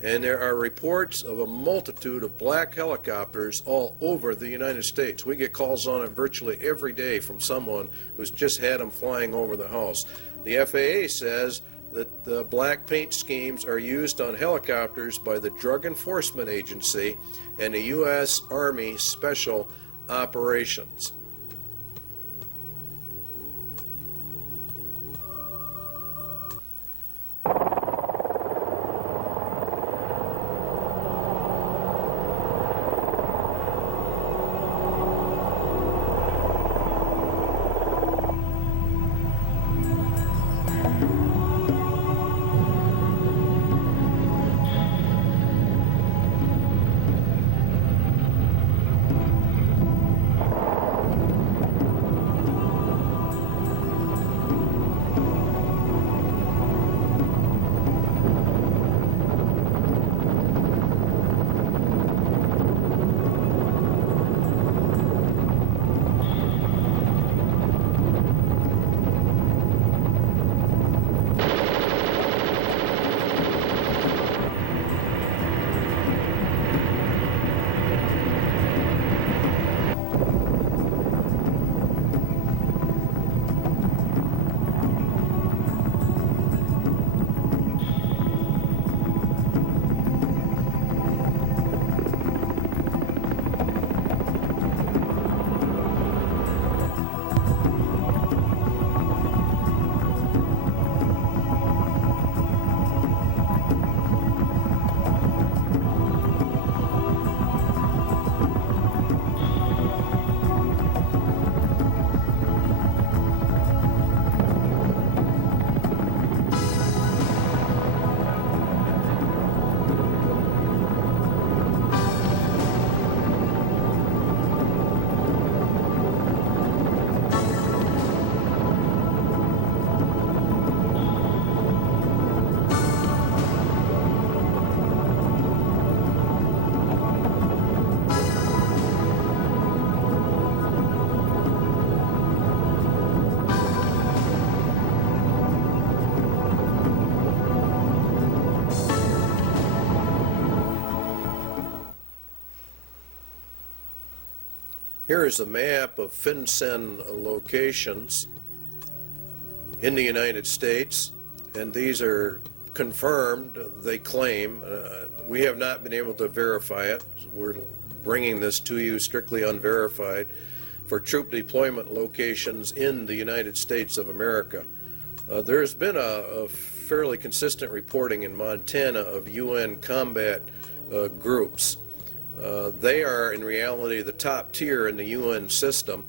and there are reports of a multitude of black helicopters all over the United States. We get calls on it virtually every day from someone who's just had them flying over the house. The FAA says that the black paint schemes are used on helicopters by the Drug Enforcement Agency and the U.S. Army Special Operations. Here is a map of FinCEN locations in the United States, and these are confirmed, they claim. We have not been able to verify it. We're bringing this to you strictly unverified for troop deployment locations in the United States of America. There's been a fairly consistent reporting in Montana of UN combat groups. They are in reality the top tier in the UN system,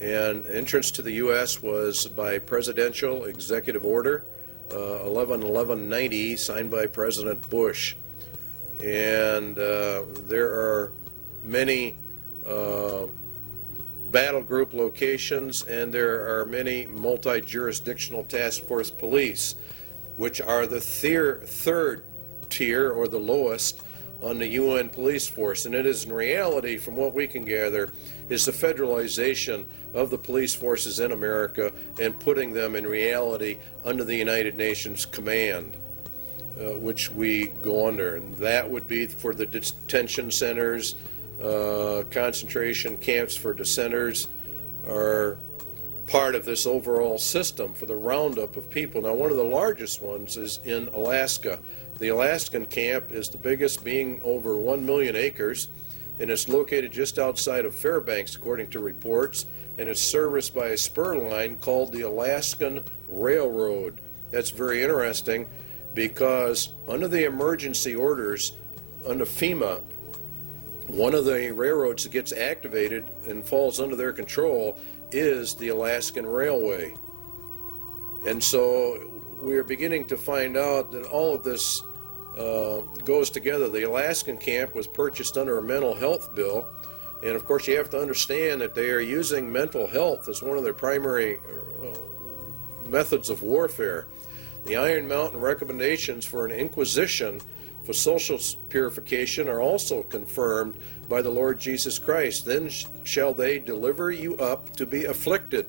and entrance to the U.S. was by presidential executive order 11-11-90, signed by President Bush. And there are many battle group locations, and there are many multi-jurisdictional task force police, which are the third tier, or the lowest, on the UN police force. And it is, in reality, from what we can gather, is the federalization of the police forces in America and putting them in reality under the United Nations command, which we go under. And that would be for the detention centers, concentration camps for dissenters are part of this overall system for the roundup of people. Now, one of the largest ones is in Alaska. The Alaskan camp is the biggest, being over 1 million acres, and it's located just outside of Fairbanks, according to reports, and it's serviced by a spur line called the Alaskan Railroad. That's very interesting because under the emergency orders under FEMA, one of the railroads that gets activated and falls under their control is the Alaskan Railway. And so we are beginning to find out that all of this goes together. The Alaskan camp was purchased under a mental health bill, and of course you have to understand that they are using mental health as one of their primary methods of warfare. The Iron Mountain recommendations for an inquisition for social purification are also confirmed by the Lord Jesus Christ. Then shall they deliver you up to be afflicted,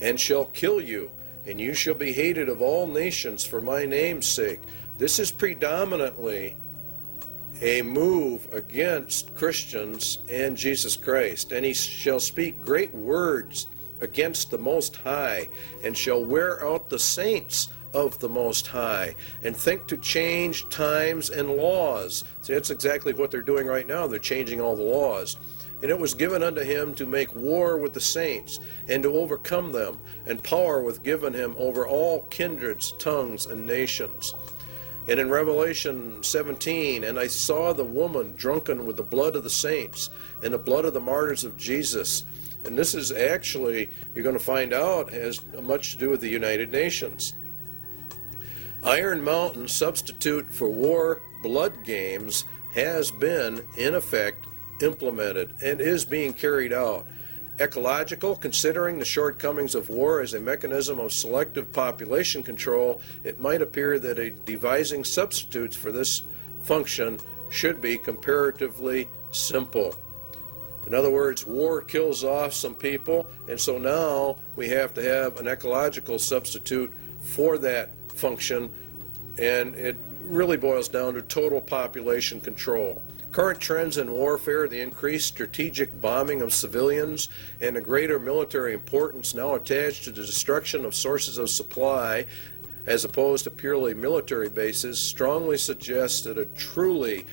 and shall kill you, and you shall be hated of all nations for my name's sake. This is predominantly a move against Christians and Jesus Christ. And he shall speak great words against the Most High, and shall wear out the saints of the Most High, and think to change times and laws. See, that's exactly what they're doing right now. They're changing all the laws. And it was given unto him to make war with the saints, and to overcome them, and power was given him over all kindreds, tongues, and nations. And in Revelation 17, and I saw the woman drunken with the blood of the saints, and the blood of the martyrs of Jesus. And this is actually, you're going to find out, has much to do with the United Nations. Iron Mountain substitute for war blood games has been, in effect, implemented and is being carried out. Ecological, considering the shortcomings of war as a mechanism of selective population control, it might appear that devising substitutes for this function should be comparatively simple. In other words, war kills off some people, and so now we have to have an ecological substitute for that function, and it really boils down to total population control. Current trends in warfare, the increased strategic bombing of civilians, and the greater military importance now attached to the destruction of sources of supply as opposed to purely military bases, strongly suggests that a truly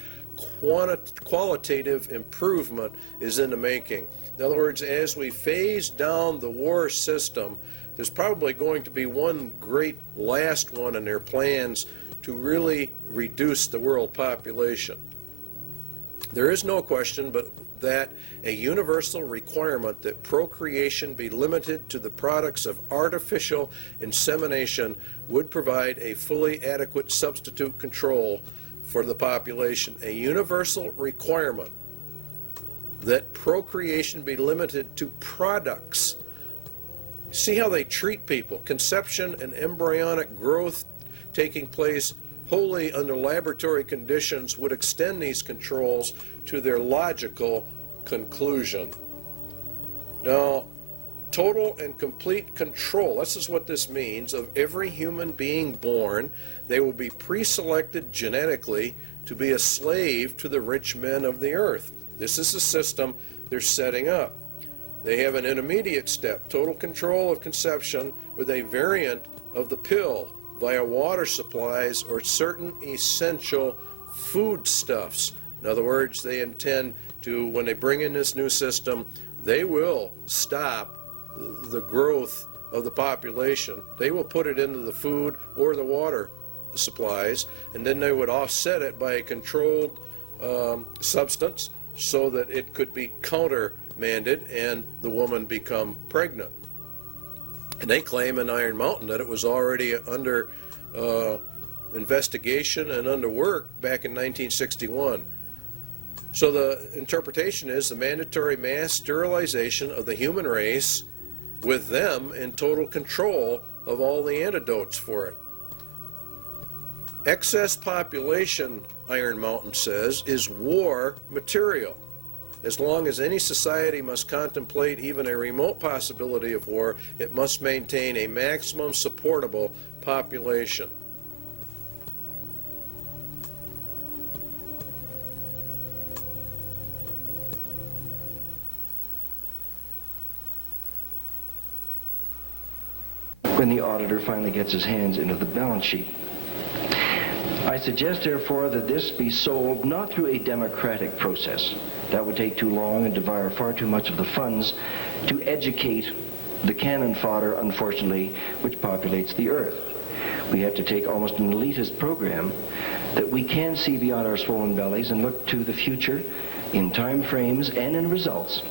qualitative improvement is in the making. In other words, as we phase down the war system, there's probably going to be one great last one in their plans to really reduce the world population. There is no question but that a universal requirement that procreation be limited to the products of artificial insemination would provide a fully adequate substitute control for the population. A universal requirement that procreation be limited to products. See how they treat people. Conception and embryonic growth taking place wholly under laboratory conditions would extend these controls to their logical conclusion. Now, total and complete control, this is what this means, of every human being born. They will be pre-selected genetically to be a slave to the rich men of the earth. This is the system they're setting up. They have an intermediate step, total control of conception with a variant of the pill via water supplies or certain essential foodstuffs. In other words, they intend to, when they bring in this new system, they will stop the growth of the population. They will put it into the food or the water supplies, and then they would offset it by a controlled substance so that it could be countermanded and the woman become pregnant. And they claim in Iron Mountain that it was already under investigation and under work back in 1961. So the interpretation is the mandatory mass sterilization of the human race, with them in total control of all the antidotes for it. Excess population, Iron Mountain says, is war material. As long as any society must contemplate even a remote possibility of war, it must maintain a maximum supportable population. When the auditor finally gets his hands into the balance sheet. I suggest, therefore, that this be sold not through a democratic process. That would take too long and devour far too much of the funds to educate the cannon fodder, unfortunately, which populates the earth. We have to take almost an elitist program that we can see beyond our swollen bellies and look to the future in time frames and in results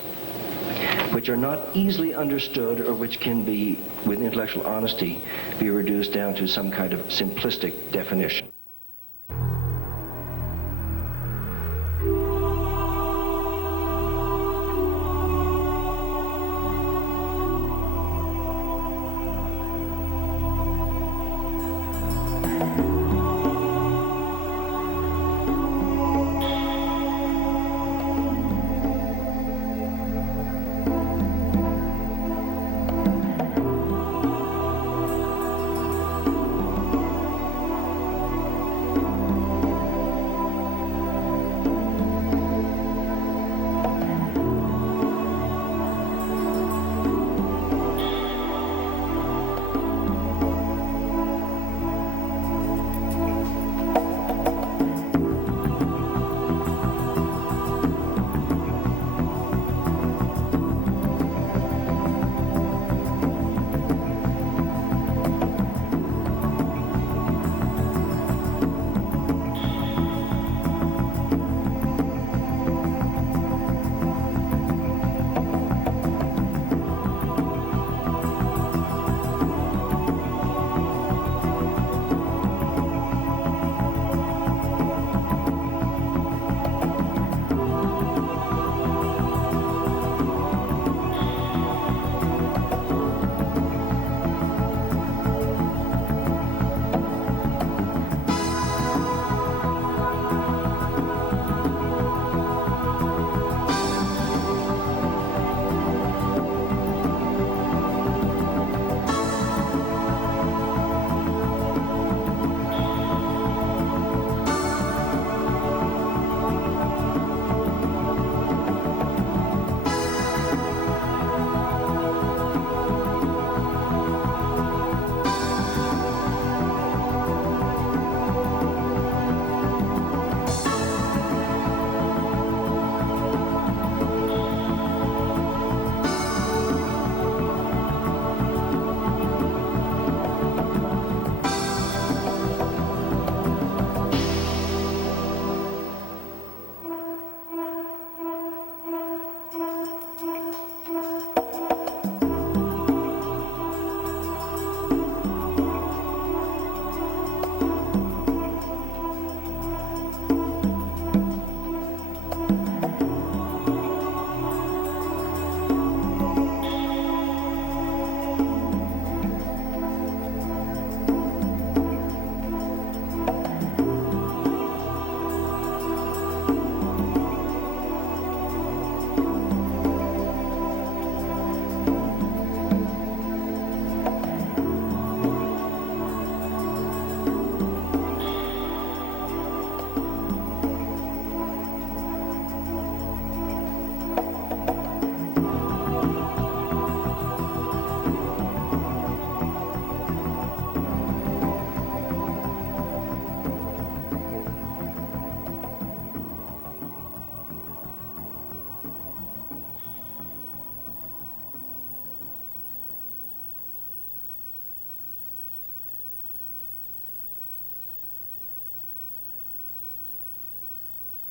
which are not easily understood or which can be, with intellectual honesty, be reduced down to some kind of simplistic definition.